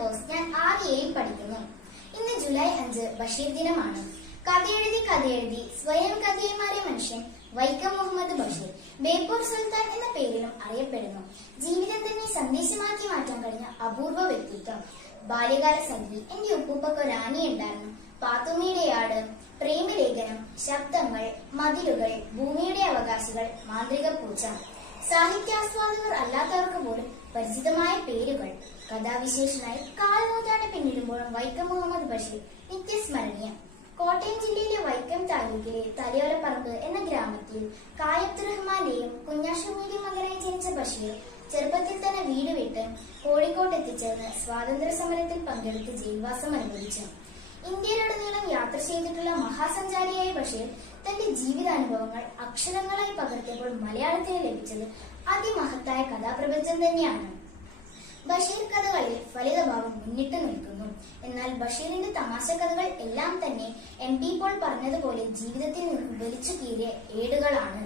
Boss. ഞാൻ 6 പഠിക്കുന്നു. ഇന്ന് ജൂലൈ 5 ബഷീർ ദിനമാണ്. കഥയെഴുതി സ്വയം കഥയായി മാറിയ മനുഷ്യൻ വൈക്കം മുഹമ്മദ് ബഷീർ ബേപ്പൂർ സുൽത്താൻ എന്ന പേരിലും അറിയപ്പെടുന്നു. ജീവിതം തന്നെ സന്ദേശമാക്കി മാറ്റാൻ കഴിഞ്ഞ അപൂർവ വ്യക്തിത്വം. ബാല്യകാല സഖി, എന്റെ ഉപ്പൂപ്പക്ക് ഒരു ആനയുണ്ടായിരുന്നു, പാത്തുമ്മയുടെ ആട്, പ്രേമലേഖനം, ശബ്ദങ്ങൾ, മതിലുകൾ, ഭൂമിയുടെ അവകാശികൾ, മാന്ത്രിക പൂച്ച. സാഹിത്യാസ്വാദകർ അല്ലാത്തവർക്ക് പോലും പരിചിതമായ പേരുകൾ. കഥാവിശേഷനായി 4 നൂറ്റാണ്ട് പിന്നിടുമ്പോഴും വൈക്കം മുഹമ്മദ് ബഷീർ നിത്യസ്മരണീയം. കോട്ടയം ജില്ലയിലെ വൈക്കം താലൂക്കിലെ തലയോലപ്പറമ്പ് എന്ന ഗ്രാമത്തിൽ കായബ്ദുറഹ്മാന്റെയും കുഞ്ഞാഷുമീന്റെയും മകനായി ജനിച്ച ബഷീർ ചെറുപ്പത്തിൽ തന്നെ വീട് വിട്ട് കോഴിക്കോട്ട് എത്തിച്ചേർന്ന് സ്വാതന്ത്ര്യ സമരത്തിൽ പങ്കെടുത്ത് ജയിൽവാസം അനുഭവിച്ചു. ഇന്ത്യയിലുടനീളം യാത്ര ചെയ്തിട്ടുള്ള മഹാസഞ്ചാരിയായ ബഷീർ തന്റെ ജീവിതാനുഭവങ്ങൾ അക്ഷരങ്ങളായി പകർത്തിയപ്പോൾ മലയാളത്തിന് ലഭിച്ചത് അതിമഹത്തായ കഥാപ്രപഞ്ചം തന്നെയാണ്. ബഷീർ കഥകളിൽ ഫലിതഭാവം മുന്നിട്ട് നിൽക്കുന്നു. എന്നാൽ ബഷീറിന്റെ തമാശ കഥകൾ എല്ലാം തന്നെ MP പോൾ പറഞ്ഞതുപോലെ ജീവിതത്തിൽ നിന്നും വലിച്ചു കീറിയ ഏടുകളാണ്.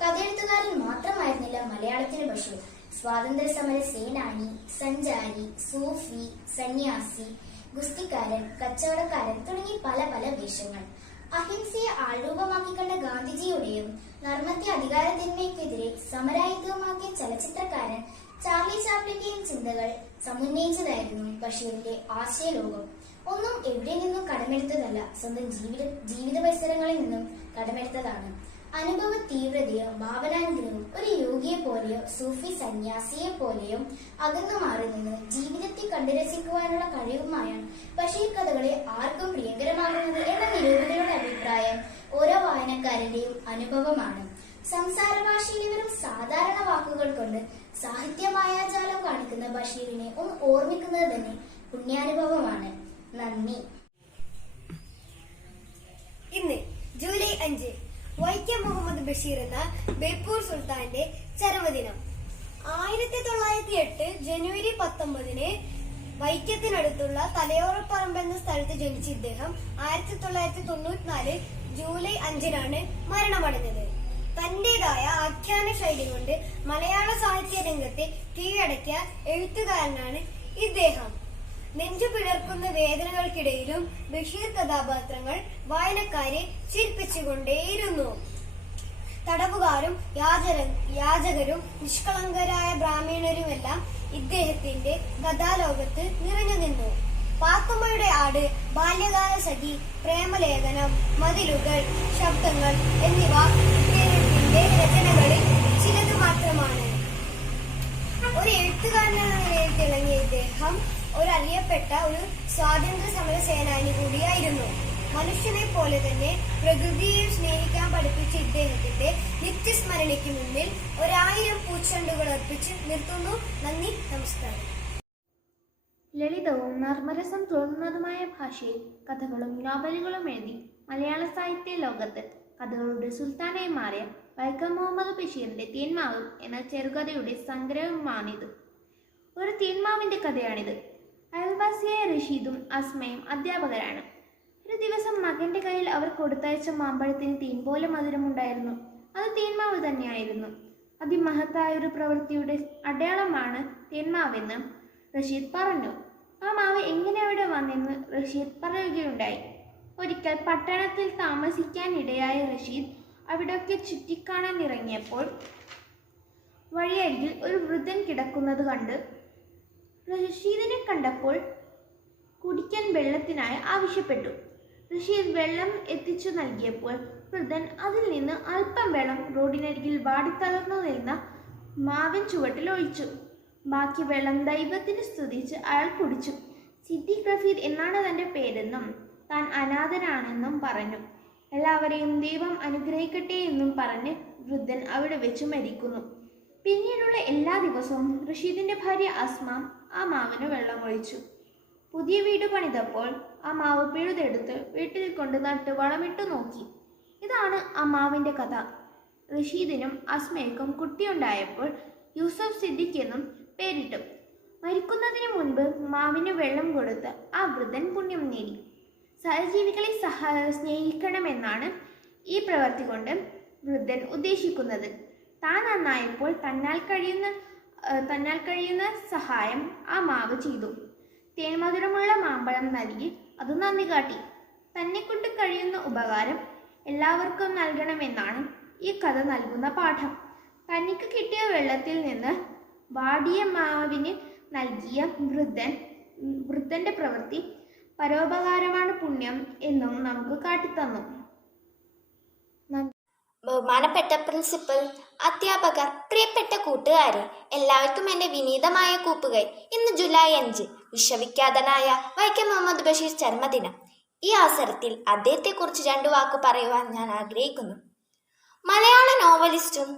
കഥയെഴുത്തുകാരൻ മാത്രമായിരുന്നില്ല മലയാളത്തിന് ബഷീർ. സ്വാതന്ത്ര്യ സമര സേനാനി, സഞ്ചാരി, സൂഫി, സന്യാസി, ഗുസ്തിക്കാരൻ, കച്ചവടക്കാരൻ തുടങ്ങി പല പല വേഷങ്ങൾ. അഹിംസയെ ആൾരൂപമാക്കി കണ്ട ഗാന്ധിജിയുടെയും നർമ്മത്തെ അധികാരത്തിന്മയ്ക്കെതിരെ സമരായുധമാക്കിയ ചലച്ചിത്രകാരൻ ചാർലി ചാപ്ലിന്റെയും ചിന്തകൾ സമുന്നയിച്ചതായിരുന്നു ബഷീറിന്റെ ആശയലോകം. ഒന്നും എവിടെ നിന്നും കടമെടുത്തതല്ല, സ്വന്തം ജീവിത പരിസരങ്ങളിൽ നിന്നും കടമെടുത്തതാണ്. അനുഭവ തീവ്രതയോ ഭാവനാനുഗ്രഹവും ഒരു യോഗിയെ പോലെയോ സൂഫി സന്യാസിയെ പോലെയോ അകന്നു മാറി നിന്ന് ജീവിതത്തെ കണ്ടുരസിക്കുവാനുള്ള കഴിവുമായാണ് ബഷീർ കഥകളെ ആർക്കും പ്രിയങ്കരമാകുന്നത് എന്ന നിരൂപകരുടെ അഭിപ്രായം ഓരോ വായനക്കാരന്റെയും അനുഭവമാണ്. സംസാര ഭാഷയിലെ വെറും സാധാരണ വാക്കുകൾ കൊണ്ട് സാഹിത്യ മായാജാലം കാണിക്കുന്ന ബഷീറിനെ ഒന്ന് ഓർമ്മിക്കുന്നത് തന്നെ പുണ്യാനുഭവമാണ്. നന്ദി. ഇന്ന് ജൂലൈ 5 വൈക്കം മുഹമ്മദ് ബഷീർ എന്ന ബേപ്പൂർ സുൽത്താന്റെ ചരമദിനം. 1908 ജനുവരി 19 വൈക്കത്തിനടുത്തുള്ള തലയോലപ്പറമ്പ് എന്ന സ്ഥലത്ത് ജനിച്ച ഇദ്ദേഹം 1994 ജൂലൈ 5 മരണമടഞ്ഞത്. തന്റേതായ ആഖ്യാന ശൈലി കൊണ്ട് മലയാള സാഹിത്യ രംഗത്തെ കീഴടക്കിയ എഴുത്തുകാരനാണ് ഇദ്ദേഹം. നെഞ്ചു പിളർക്കുന്ന വേദനകൾക്കിടയിലും ബഷീർ കഥാപാത്രങ്ങൾ വായനക്കാരെ ചിരിപ്പിച്ചുകൊണ്ടേയിരുന്നു. തടവുകാരും യാചകരും നിഷ്കളങ്കരായ ബ്രാഹ്മണരുമെല്ലാം ഇദ്ദേഹത്തിന്റെ കഥാലോകത്ത് നിറഞ്ഞു നിന്നു. പാത്തുമ്മയുടെ ആട്, ബാല്യകാല സഖി, പ്രേമലേഖനം, മതിലുകൾ, ശബ്ദങ്ങൾ എന്നിവ ഇദ്ദേഹത്തിന്റെ രചനകളിൽ ചിലത് മാത്രമാണ്. ഒരു എഴുത്തുകാരനെന്ന നിലയിൽ തിളങ്ങിയ ഇദ്ദേഹം ഒരറിയപ്പെട്ട ഒരു സ്വാതന്ത്ര്യ സമര സേനാനി കൂടിയായിരുന്നു. മനുഷ്യനെ പോലെ തന്നെ പ്രകൃതിയെ സ്നേഹിക്കാൻ പഠിപ്പിച്ച ഇദ്ദേഹത്തിന്റെ നിത്യസ്മരണയ്ക്ക് മുന്നിൽ 1000 പൂച്ചെണ്ടുകൾ അർപ്പിച്ച് നിർത്തുന്നു. നന്ദി, നമസ്കാരം. ലളിതവും നർമ്മരസം തോന്നുന്നതുമായ ഭാഷയിൽ കഥകളും നോവലുകളും എഴുതി മലയാള സാഹിത്യ ലോകത്ത് കഥകളുടെ സുൽത്താനായി മാറിയ വൈക്കം മുഹമ്മദ് ബഷീറിന്റെ തീന്മാവ് എന്ന ചെറുകഥയുടെ സംഗ്രഹമാണിത്. ഒരു തീന്മാവിന്റെ കഥയാണിത്. അയൽവാസിയായ റഷീദും അസ്മയും അധ്യാപകരാണ്. ഒരു ദിവസം മകന്റെ കയ്യിൽ അവർ കൊടുത്തയച്ച മാമ്പഴത്തിന് തീൻ പോലെ മധുരമുണ്ടായിരുന്നു. അത് തീന്മാവ് തന്നെയായിരുന്നു. അതിമഹത്തായ ഒരു പ്രവൃത്തിയുടെ അടയാളമാണ് തീന്മാവെന്ന് റഷീദ് പറഞ്ഞു. ആ മാവ് എങ്ങനെ അവിടെ വന്നെന്ന് റഷീദ് പറയുകയുണ്ടായി. ഒരിക്കൽ പട്ടണത്തിൽ താമസിക്കാനിടയായ റഷീദ് അവിടെയൊക്കെ ചുറ്റിക്കാണാൻ ഇറങ്ങിയപ്പോൾ വഴിയരികിൽ ഒരു വൃദ്ധൻ കിടക്കുന്നത് കണ്ട്. റഷീദിനെ കണ്ടപ്പോൾ കുടിക്കാൻ വെള്ളത്തിനായി ആവശ്യപ്പെട്ടു. റഷീദ് വെള്ളം എത്തിച്ചു നൽകിയപ്പോൾ വൃദ്ധൻ അതിൽ നിന്ന് അല്പം വെള്ളം റോഡിനരികിൽ വാടിത്തളർന്നു നിന്ന മാവിൻ ചുവട്ടിൽ ഒഴിച്ചു. ബാക്കി വെള്ളം ദൈവത്തിന് സ്തുതിച്ച് അയാൾ കുടിച്ചു. സിദ്ദീഖ് റഫീദ് എന്നാണ് തന്റെ പേരെന്നും താൻ അനാഥനാണെന്നും പറഞ്ഞു. എല്ലാവരെയും ദൈവം അനുഗ്രഹിക്കട്ടെ എന്നും പറഞ്ഞ് വൃദ്ധൻ അവിടെ വെച്ച് മരിക്കുന്നു. പിന്നീടുള്ള എല്ലാ ദിവസവും റഷീദിന്റെ ഭാര്യ അസ്മ ആ മാവിന് വെള്ളമൊഴിച്ചു. പുതിയ വീട് പണിതപ്പോൾ ആ മാവ് പിഴുതെടുത്ത് വീട്ടിൽ കൊണ്ട് നട്ട് വളമിട്ടു നോക്കി. ഇതാണ് ആ മാവിന്റെ കഥ. റഷീദിനും അസ്മയ്ക്കും കുട്ടിയുണ്ടായപ്പോൾ യൂസഫ് സിദ്ദീഖ് എന്നും പേരിട്ടു. മരിക്കുന്നതിന് മുൻപ് മാവിന് വെള്ളം കൊടുത്ത് ആ വൃദ്ധൻ പുണ്യം നേടി. സഹജീവികളെ സ്നേഹിക്കണമെന്നാണ് ഈ പ്രവൃത്തി കൊണ്ട് വൃദ്ധൻ ഉദ്ദേശിക്കുന്നത്. താൻ നന്നായപ്പോൾ തന്നാൽ കഴിയുന്ന സഹായം ആ മാവ് ചെയ്തു. തേൻമധുരമുള്ള മാമ്പഴം നൽകി അത് നന്ദി കാട്ടി. തന്നെക്കൊണ്ട് കഴിയുന്ന ഉപകാരം എല്ലാവർക്കും നൽകണമെന്നാണ് ഈ കഥ നൽകുന്ന പാഠം. തനിക്ക് കിട്ടിയ വെള്ളത്തിൽ നിന്ന് വാടിയ മാവിന് നൽകിയ വൃദ്ധന്റെ പ്രവൃത്തി പരോപകാരമാണ് പുണ്യം എന്നും നമുക്ക് കാട്ടിത്തന്നു. ബഹുമാനപ്പെട്ട പ്രിൻസിപ്പൽ, അധ്യാപകർ, പ്രിയപ്പെട്ട കൂട്ടുകാരെ, എല്ലാവർക്കും എൻ്റെ വിനീതമായ കൂപ്പുകൈ. ഇന്ന് ജൂലൈ 5 വിശ്വവിഖ്യാതനായ വൈക്കം മുഹമ്മദ് ബഷീർ ജന്മദിനം. ഈ അവസരത്തിൽ അദ്ദേഹത്തെക്കുറിച്ച് 2 വാക്ക് പറയുവാൻ ഞാൻ ആഗ്രഹിക്കുന്നു. മലയാള നോവലിസ്റ്റും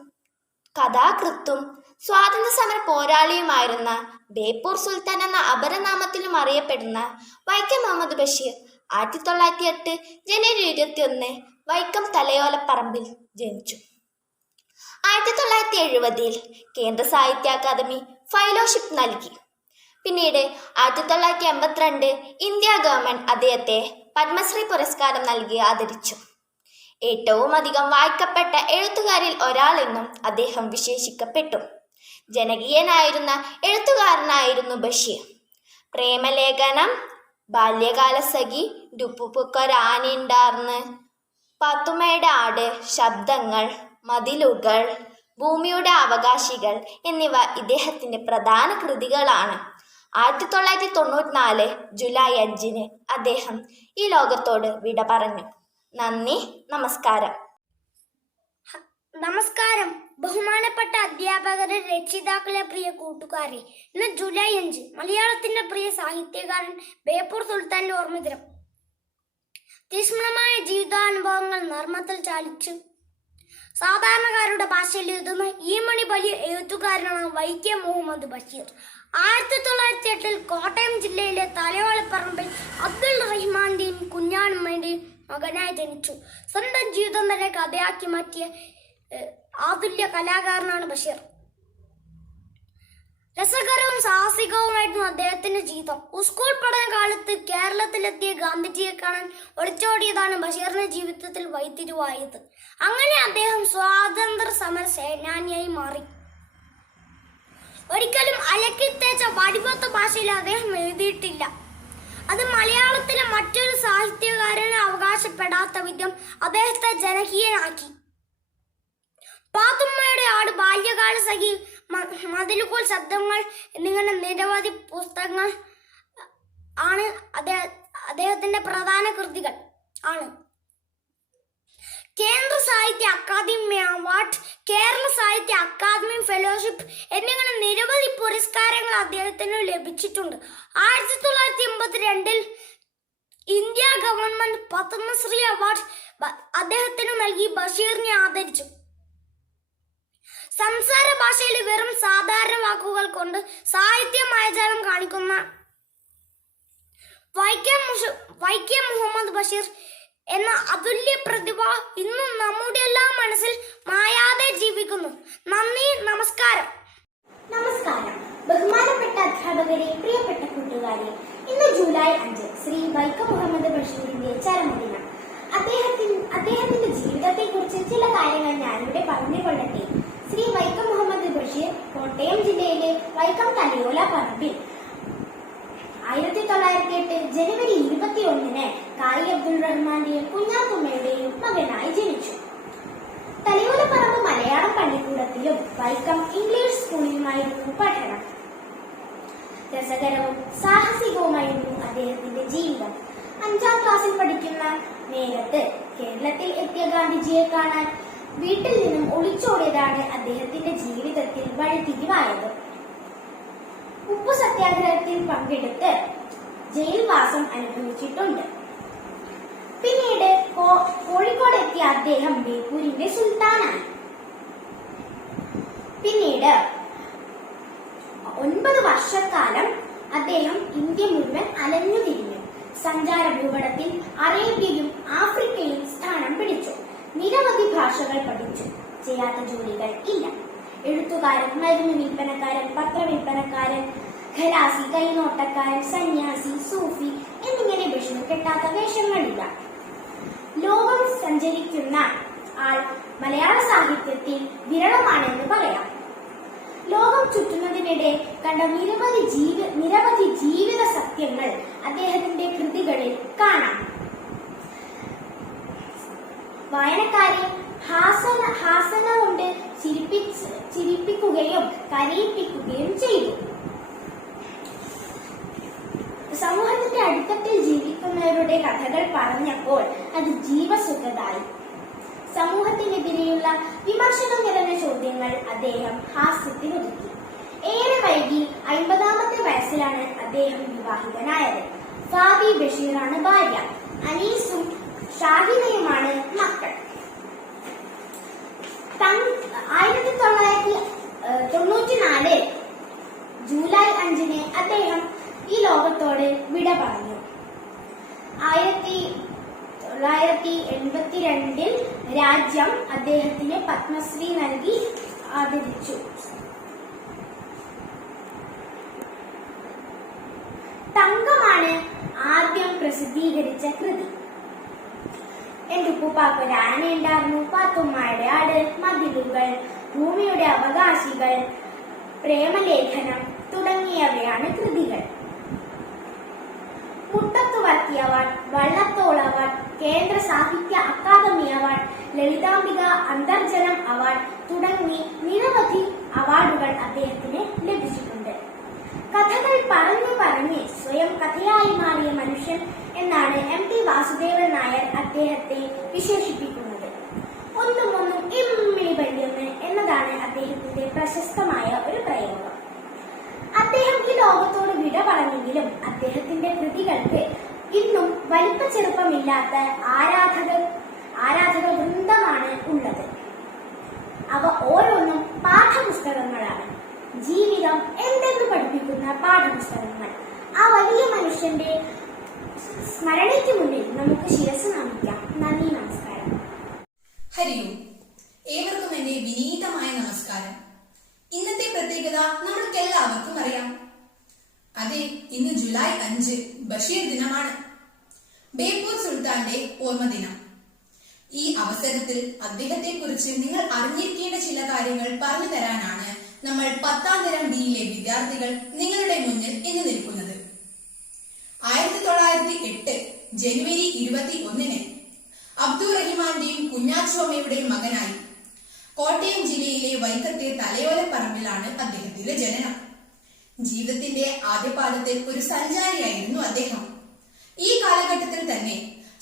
കഥാകൃത്തും സ്വാതന്ത്ര്യ സമര പോരാളിയുമായിരുന്ന ബേപ്പൂർ സുൽത്താൻ എന്ന അപരനാമത്തിലും അറിയപ്പെടുന്ന വൈക്കം മുഹമ്മദ് ബഷീർ 1908 ജനുവരി 21 വൈക്കം തലയോലപ്പറമ്പിൽ ജനിച്ചു. 1970 കേന്ദ്ര സാഹിത്യ അക്കാദമി ഫെലോഷിപ്പ് നൽകി. പിന്നീട് 1982 ഇന്ത്യ ഗവൺമെന്റ് അദ്ദേഹത്തെ പത്മശ്രീ പുരസ്കാരം നൽകി ആദരിച്ചു. ഏറ്റവും അധികം വായിക്കപ്പെട്ട എഴുത്തുകാരിൽ ഒരാളെന്നും അദ്ദേഹം വിശേഷിക്കപ്പെട്ടു. ജനകീയനായിരുന്ന എഴുത്തുകാരനായിരുന്നു ബഷീർ. പ്രേമലേഖനം, ബാല്യകാലസഖി, ഡുപ്പുപൊക്കൊരാനിണ്ടാർന്ന്, പാത്തുമ്മയുടെ ആട്, ശബ്ദങ്ങൾ, മതിലുകൾ, ഭൂമിയുടെ അവകാശികൾ എന്നിവ ഇദ്ദേഹത്തിൻ്റെ പ്രധാന കൃതികളാണ്. 1994 ജൂലൈ 5 അദ്ദേഹം ഈ ലോകത്തോട് വിട പറഞ്ഞു. നന്ദി, നമസ്കാരം. നമസ്കാരം. ബഹുമാനപ്പെട്ട അധ്യാപകരെ, രക്ഷിതാക്കളെ, പ്രിയ കൂട്ടുകാരെ, ഇന്ന് ജൂലൈ 5 മലയാളത്തിന്റെ പ്രിയ സാഹിത്യകാരൻ ബേപ്പൂർ സുൽത്താന്റെ ഓർമ്മദിനം. തീക്ഷ്ണമായ ജീവിതാനുഭവങ്ങൾ നർമ്മത്തിൽ ചാലിച്ചു സാധാരണക്കാരുടെ ഭാഷയിൽ എഴുതുന്ന ഈ മണി വലിയ എഴുത്തുകാരനാണ് വൈക്കം മുഹമ്മദ് ബഷീർ. 1908 കോട്ടയം ജില്ലയിലെ തലയോലപ്പറമ്പിൽ അബ്ദുൾ റഹ്മാന്റെയും കുഞ്ഞാണമ്മയുടെയും മകനായി ജനിച്ചു. സ്വന്തം ജീവിതം തന്നെ കഥയാക്കി മാറ്റിയ ആതുല്യ കലാകാരനാണ് ബഷീർ. രസകരവും സാഹസികവുമായിരുന്നു അദ്ദേഹത്തിന്റെ ജീവിതം. സ്കൂൾ പഠനകാലത്ത് കേരളത്തിലെത്തിയ ഗാന്ധിജിയെ കാണാൻ ഒളിച്ചോടിയതാണ് ബഷീറിന്റെ ജീവിതത്തിൽ വഴിത്തിരിവായത്. അങ്ങനെ അദ്ദേഹം സ്വാതന്ത്ര്യ സമര സേനാനിയായി മാറി. ഒരിക്കലും അലക്കിത്തേച്ച വടിവത്ത ഭാഷയിൽ അദ്ദേഹം എഴുതിയിട്ടില്ല. അത് മലയാളത്തിലെ മറ്റൊരു സാഹിത്യകാരന് അവകാശപ്പെടാത്ത വിധം അദ്ദേഹത്തെ ജനകീയനാക്കി. പാത്തുമ്മയുടെ ആട്, ബാല്യകാലസഖി, മതിലുകൾ, ശബ്ദങ്ങൾ എന്നിങ്ങനെ നിരവധി പുസ്തകങ്ങൾ ആണ് അദ്ദേഹത്തിന്റെ പ്രധാന കൃതികൾ ആണ്. കേന്ദ്ര സാഹിത്യ അക്കാദമി അവാർഡ്, കേരള സാഹിത്യ അക്കാദമി ഫെലോഷിപ്പ് എന്നിങ്ങനെ നിരവധി പുരസ്കാരങ്ങൾ അദ്ദേഹത്തിന് ലഭിച്ചിട്ടുണ്ട്. 1982 ഇന്ത്യ ഗവൺമെന്റ് പത്മശ്രീ അവാർഡ് അദ്ദേഹത്തിന് നൽകി ബഷീറിനെ ആദരിച്ചു. സംസാര ഭാഷയിൽ വെറും സാധാരണ വാക്കുകൾ കൊണ്ട് സാഹിത്യ മായാജാലം കാണിക്കുന്ന വൈക്കം മുഹമ്മദ് ബഷീർ എന്ന അതുല്യ പ്രതിഭ ഇന്നും നമ്മുടെ എല്ലാം മനസ്സിൽ മായാതെ ജീവിക്കുന്നു. നന്ദി, നമസ്കാരം. നമസ്കാരം. ബഹുമാനപ്പെട്ട അധ്യാപകരെ, പ്രിയപ്പെട്ട കൂട്ടുകാരെ, ഇന്ന് ജൂലൈ 5 ശ്രീ വൈക്കം മുഹമ്മദ് ബഷീറിന്റെ ചരമദിനം. അദ്ദേഹത്തിന്റെ ജീവിതത്തെക്കുറിച്ച് ചില കാര്യങ്ങൾ ഞാനിവിടെ പറഞ്ഞുകൊള്ളട്ടെ. ശ്രീ വൈക്കം മുഹമ്മദ് ബഷീർ കോട്ടയം ജില്ലയിലെ വൈക്കം തലയോലപ്പറമ്പിൽ 1908 ജനുവരി 21 കായി അബ്ദുൾ റഹ്മാന്റെയും കുഞ്ഞാത്തുമ്മയുടെയും മകനായി ജനിച്ചു. തലയോലപ്പറമ്പ് മലയാളം പള്ളിക്കൂടത്തിലും വൈക്കം ഇംഗ്ലീഷ് സ്കൂളിലുമായിരുന്നു പഠനം. രസകരവും സാഹസികവുമായിരുന്നു അദ്ദേഹത്തിന്റെ ജീവിതം. 5ാം ക്ലാസ്സിൽ പഠിക്കുന്ന നേരത്ത് കേരളത്തിൽ എത്തിയ ഗാന്ധിജിയെ കാണാൻ വീട്ടിൽ നിന്നും ഒളിച്ചോടിയതാണ് അദ്ദേഹത്തിന്റെ ജീവിതത്തിൽ വഴിത്തിരിവായത്. ഉപ്പു സത്യാഗ്രഹത്തിൽ പങ്കെടുത്ത് ജയിൽവാസം അനുഭവിച്ചിട്ടുണ്ട്. പിന്നീട് കോഴിക്കോട് എത്തിയ അദ്ദേഹം ബേപ്പൂരിന്റെ സുൽത്താനായി. പിന്നീട് 9 വർഷക്കാലം അദ്ദേഹം ഇന്ത്യ മുഴുവൻ അലഞ്ഞു തിരിഞ്ഞു. സഞ്ചാര ഭൂപടത്തിൽ അറേബ്യയും ആഫ്രിക്കയും സ്ഥാനം പിടിച്ചു. നിരവധി ഭാഷകൾ പഠിച്ചു. ചെയ്യാത്ത ജോലികൾ ഇല്ല. എഴുത്തുകാരൻ, മരുന്ന് വിൽപ്പനക്കാരൻ, പത്രവിൽപ്പനക്കാരൻ, ഖലാസി, കൈനോട്ടക്കാരൻ, സന്യാസി, സൂഫി എന്നിങ്ങനെ ബഷീർ കെട്ടാത്ത വേഷങ്ങളില്ല. ലോകം സഞ്ചരിക്കുന്ന ആൾ മലയാള സാഹിത്യത്തിൽ വിരളമാണെന്ന് പറയാം. ലോകം ചുറ്റുന്നതിനിടെ കണ്ട നിരവധി ജീവിത സത്യങ്ങൾ കൃതികളിൽ കാണാം. വായനക്കാരെ ഹാസന കൊണ്ട് ചിരിപ്പിക്കുകയും കരയിപ്പിക്കുകയും ചെയ്തു. സമൂഹത്തിന്റെ അടിത്തട്ടിൽ ജീവിക്കുന്നവരുടെ കഥകൾ പറഞ്ഞപ്പോൾ അത് ജീവസുഖതായി. സമൂഹത്തിനെതിരെയുള്ള വിമർശനം നിറഞ്ഞ ചോദ്യങ്ങൾ അദ്ദേഹം ഹാസ്യത്തിനൊതുക്കി. ഏറെ വൈകി 50-ാമത്തെ വയസ്സിലാണ് അദ്ദേഹം വിവാഹിതനായത്. ഫാബി ബഷീറാണ് ഭാര്യ. അനീസും ഷാഹിനയുമാണ് മക്കൾ. 1994 ജൂലൈ 5 അദ്ദേഹം ഈ ലോകത്തോട് വിട പറഞ്ഞു. 1982 രാജ്യം അദ്ദേഹത്തിന് പത്മശ്രീ നൽകി ആദരിച്ചു. തങ്കമാണ് ആദ്യം പ്രസിദ്ധീകരിച്ച കൃതി. എന്റെ ഉപ്പുപ്പാക്കൊരു ആനയുണ്ടായിരുന്നു, പാത്തുമ്മയുടെ ആട്, മതിലുകൾ, ഭൂമിയുടെ അവകാശികൾ, പ്രേമലേഖനം തുടങ്ങിയവയാണ് കൃതികൾ. മുട്ടത്തുവർത്തി award, Vallathol award, Kendra Sahitya Akademi award, Lalithambika Antharjanam award തുടങ്ങി നിരവധി അവാർഡുകൾ അദ്ദേഹത്തിന് ലഭിച്ചിട്ടുണ്ട്. കഥകൾ പറഞ്ഞു പറഞ്ഞ് സ്വയം കഥയായി മാറിയ മനുഷ്യൻ എന്നാണ് MT വാസുദേവൻ നായർ അദ്ദേഹത്തെ വിശേഷിപ്പിക്കുന്നത്. ഒന്നും ഇമ്മിണി പള്ളിയൊന്ന് എന്നതാണ് അദ്ദേഹത്തിന്റെ പ്രശസ്തമായ ഒരു പ്രയോഗം. അദ്ദേഹം ഈ ലോകത്തോട് വിട പറഞ്ഞെങ്കിലും അദ്ദേഹത്തിന്റെ കൃതികൾക്ക് ഇന്നും വലിപ്പ ചെറുപ്പമില്ലാത്ത ആരാധക വൃന്ദമാണ് ഉള്ളത്. അവ ഓരോന്നും പാഠപുസ്തകങ്ങളാണ്. ജീവിതം എന്തെന്ന് പഠിപ്പിക്കുന്ന പാഠപുസ്തകങ്ങൾ. ആ വലിയ മനുഷ്യന്റെ സ്മരണയ്ക്ക് മുന്നിൽ നമുക്ക് ശിരസ് നമിക്കാം. നന്ദി, നമസ്കാരം. ഹരി ഓം. ഏവർക്കും എന്റെ വിനീതമായ നമസ്കാരം. ഇന്നത്തെ പ്രത്യേകത നമ്മൾക്കെല്ലാവർക്കും അറിയാം. അതെ, ഇന്ന് ജൂലൈ 5 ബഷീർ ദിനമാണ്. ബേപ്പൂർ സുൽത്താന്റെ ഓർമ്മ ദിനം. ഈ അവസരത്തിൽ അദ്ദേഹത്തെ കുറിച്ച് നിങ്ങൾ അറിഞ്ഞിരിക്കേണ്ട ചില കാര്യങ്ങൾ പറഞ്ഞു തരാനാണ് നമ്മൾ 10ാം തരം ബിയിലെ വിദ്യാർത്ഥികൾ നിങ്ങളുടെ മുന്നിൽ ഇന്ന് നിൽക്കുന്നത്. 1908 ജനുവരി 21 അബ്ദുറഹിമാന്റെയും കുഞ്ഞാച്ചോമ്മയുടെയും മകനായി കോട്ടയം ജില്ലയിലെ വൈക്കത്തെ തലയോലപ്പറമ്പിലാണ് അദ്ദേഹത്തിന്റെ ജനനം. ജീവിതത്തിന്റെ ആദ്യപാദത്തിൽ ഒരു സഞ്ചാരിയായിരുന്നു അദ്ദേഹം. ഈ കാലഘട്ടത്തിൽ തന്നെ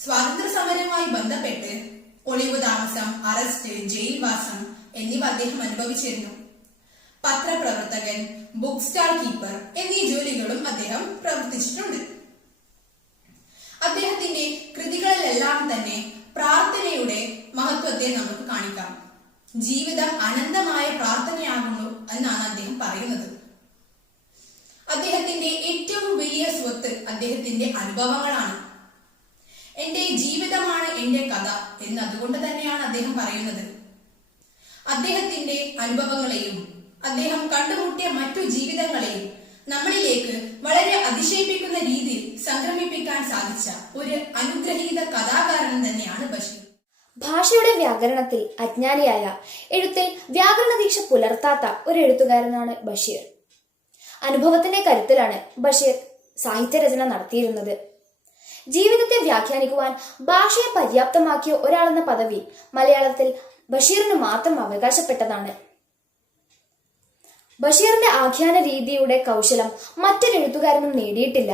സ്വാതന്ത്ര്യ സമരവുമായി ബന്ധപ്പെട്ട് ഒളിവു താമസം, അറസ്റ്റ്, ജയിൽവാസം എന്നിവ അദ്ദേഹം അനുഭവിച്ചിരുന്നു. പത്രപ്രവർത്തകൻ, ബുക്ക് സ്റ്റാൾ കീപ്പർ എന്നീ ജോലികളും അദ്ദേഹം പ്രവർത്തിച്ചിട്ടുണ്ട്. അദ്ദേഹത്തിന്റെ കൃതികളിലെല്ലാം തന്നെ പ്രാർത്ഥനയുടെ മഹത്വത്തെ നമുക്ക് കാണിക്കാം. ജീവിതം അനന്തമായ പ്രാർത്ഥനയാകുന്നു എന്നാണ് അദ്ദേഹം പറയുന്നത്. അദ്ദേഹത്തിന്റെ ഏറ്റവും വലിയ സ്വത്ത് അദ്ദേഹത്തിന്റെ അനുഭവങ്ങളാണ്. എന്റെ ജീവിതമാണ് എന്റെ കഥ എന്ന് അതുകൊണ്ട് തന്നെയാണ് അദ്ദേഹം പറയുന്നത്. അദ്ദേഹത്തിന്റെ അനുഭവങ്ങളെയും അദ്ദേഹം കണ്ടുമുട്ടിയ മറ്റു ജീവിതങ്ങളെയും നമ്മളിലേക്ക് വളരെ അതിശയിപ്പിക്കുന്ന രീതിയിൽ സംക്രമിപ്പിക്കാൻ സാധിച്ച ഒരു അനുഗ്രഹീത കഥാകാരൻ തന്നെയാണ് ബഷീർ. ഭാഷയുടെ വ്യാകരണത്തിൽ അജ്ഞാനിയായ, എഴുത്തിൽ വ്യാകരണ ദീക്ഷ പുലർത്താത്ത ഒരു എഴുത്തുകാരനാണ് ബഷീർ. അനുഭവത്തിന്റെ കരുത്തിലാണ് ബഷീർ സാഹിത്യരചന നടത്തിയിരുന്നത്. ജീവിതത്തെ വ്യാഖ്യാനിക്കുവാൻ ഭാഷയെ പര്യാപ്തമാക്കിയ ഒരാളെന്ന പദവി മലയാളത്തിൽ ബഷീറിന് മാത്രം അവകാശപ്പെട്ടതാണ്. ബഷീറിന്റെ ആഖ്യാന രീതിയുടെ കൗശലം മറ്റൊരു എഴുത്തുകാരനും നേടിയിട്ടില്ല.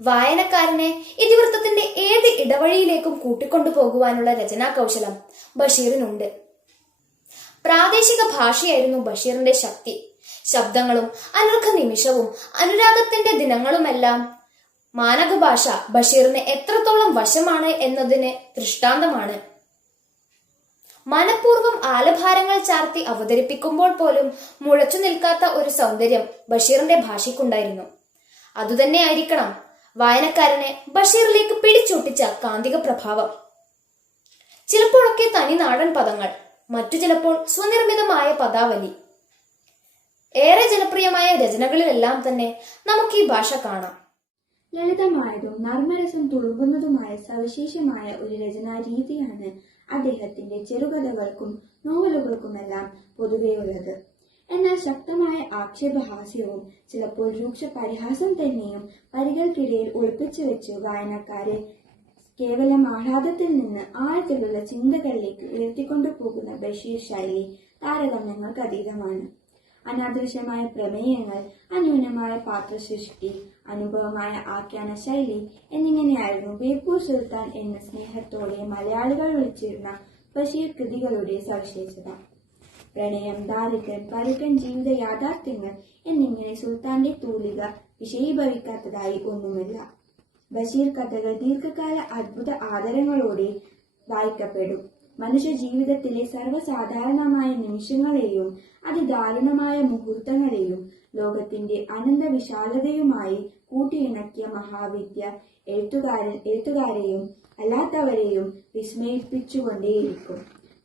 വായനക്കാരനെ ഇതിവൃത്തത്തിന്റെ ഏത് ഇടവഴിയിലേക്കും കൂട്ടിക്കൊണ്ടു പോകുവാനുള്ള രചനാ കൗശലം ബഷീറിനുണ്ട്. പ്രാദേശിക ഭാഷയായിരുന്നു ബഷീറിന്റെ ശക്തി. ശബ്ദങ്ങളും അനർഘ നിമിഷവും അനുരാഗത്തിന്റെ ദിനങ്ങളുമെല്ലാം മാനക ഭാഷ ബഷീറിന് എത്രത്തോളം വശമാണ് എന്നതിന് ദൃഷ്ടാന്തമാണ്. മനഃപൂർവ്വം ആലഭാരങ്ങൾ ചാർത്തി അവതരിപ്പിക്കുമ്പോൾ പോലും മുഴച്ചു നിൽക്കാത്ത ഒരു സൗന്ദര്യം ബഷീറിന്റെ ഭാഷയ്ക്കുണ്ടായിരുന്നു. അതുതന്നെയായിരിക്കണം വായനക്കാരനെ ബഷീറിലേക്ക് പിടിച്ചൊട്ടിച്ച കാന്തിക പ്രഭാവം. ചിലപ്പോഴൊക്കെ തനി നാടൻ പദങ്ങൾ, മറ്റു ചിലപ്പോൾ സ്വനിർമ്മിതമായ പദാവലി. ഏറെ ജനപ്രിയമായ രചനകളിലെല്ലാം തന്നെ നമുക്ക് ഈ ഭാഷ കാണാം. ലളിതമായതും നർമ്മരസം തുളുമ്പുന്നതുമായ സവിശേഷമായ ഒരു രചനാരീതിയാണ് അദ്ദേഹത്തിന്റെ ചെറുകഥകൾക്കും നോവലുകൾക്കുമെല്ലാം പൊതുവെയുള്ളത്. എന്നാൽ ശക്തമായ ആക്ഷേപഹാസ്യവും ചിലപ്പോൾ രൂക്ഷ പരിഹാസം തന്നെയും വരികൾക്കിടയിൽ ഒളിപ്പിച്ചു വെച്ച് വായനക്കാരെ കേവലം ആഹ്ലാദത്തിൽ നിന്ന് ആഴത്തിലുള്ള ചിന്തകളിലേക്ക് ഉയർത്തിക്കൊണ്ടു പോകുന്ന ബഷീർ ശൈലി താരതമ്യങ്ങൾക്ക് അതീതമാണ്. അനാദൃശ്യമായ പ്രമേയങ്ങൾ, അന്യൂനമായ പാത്രസൃഷ്ടി, അനുഭവമായ ആഖ്യാന ശൈലി എന്നിങ്ങനെയായിരുന്നു ബേപ്പൂർ സുൽത്താൻ എന്ന സ്നേഹത്തോടെ മലയാളികൾ വിളിച്ചിരുന്ന ബഷീർ കൃതികളുടെ സവിശേഷത. പ്രണയം, ദാരിദ്ര്യം, പരുക്കൻ ജീവിത യാഥാർത്ഥ്യങ്ങൾ എന്നിങ്ങനെ സുൽത്താന്റെ തൂലിക വിഷയീഭവിക്കാത്തതായി ഒന്നുമില്ല. ബഷീർ കഥകൾ ദീർഘകാല അദ്ഭുത ആദരങ്ങളോടെ വായിക്കപ്പെടും. മനുഷ്യ ജീവിതത്തിലെ സർവ്വസാധാരണമായ നിമിഷങ്ങളെയും അതിദാരുണമായ മുഹൂർത്തങ്ങളെയും ലോകത്തിന്റെ അനന്ത വിശാലതയുമായി കൂട്ടിയിണക്കിയ മഹാവിദ്യ എഴുത്തുകാരെയും അല്ലാത്തവരെയും വിസ്മയിപ്പിച്ചുകൊണ്ടേയിരിക്കും.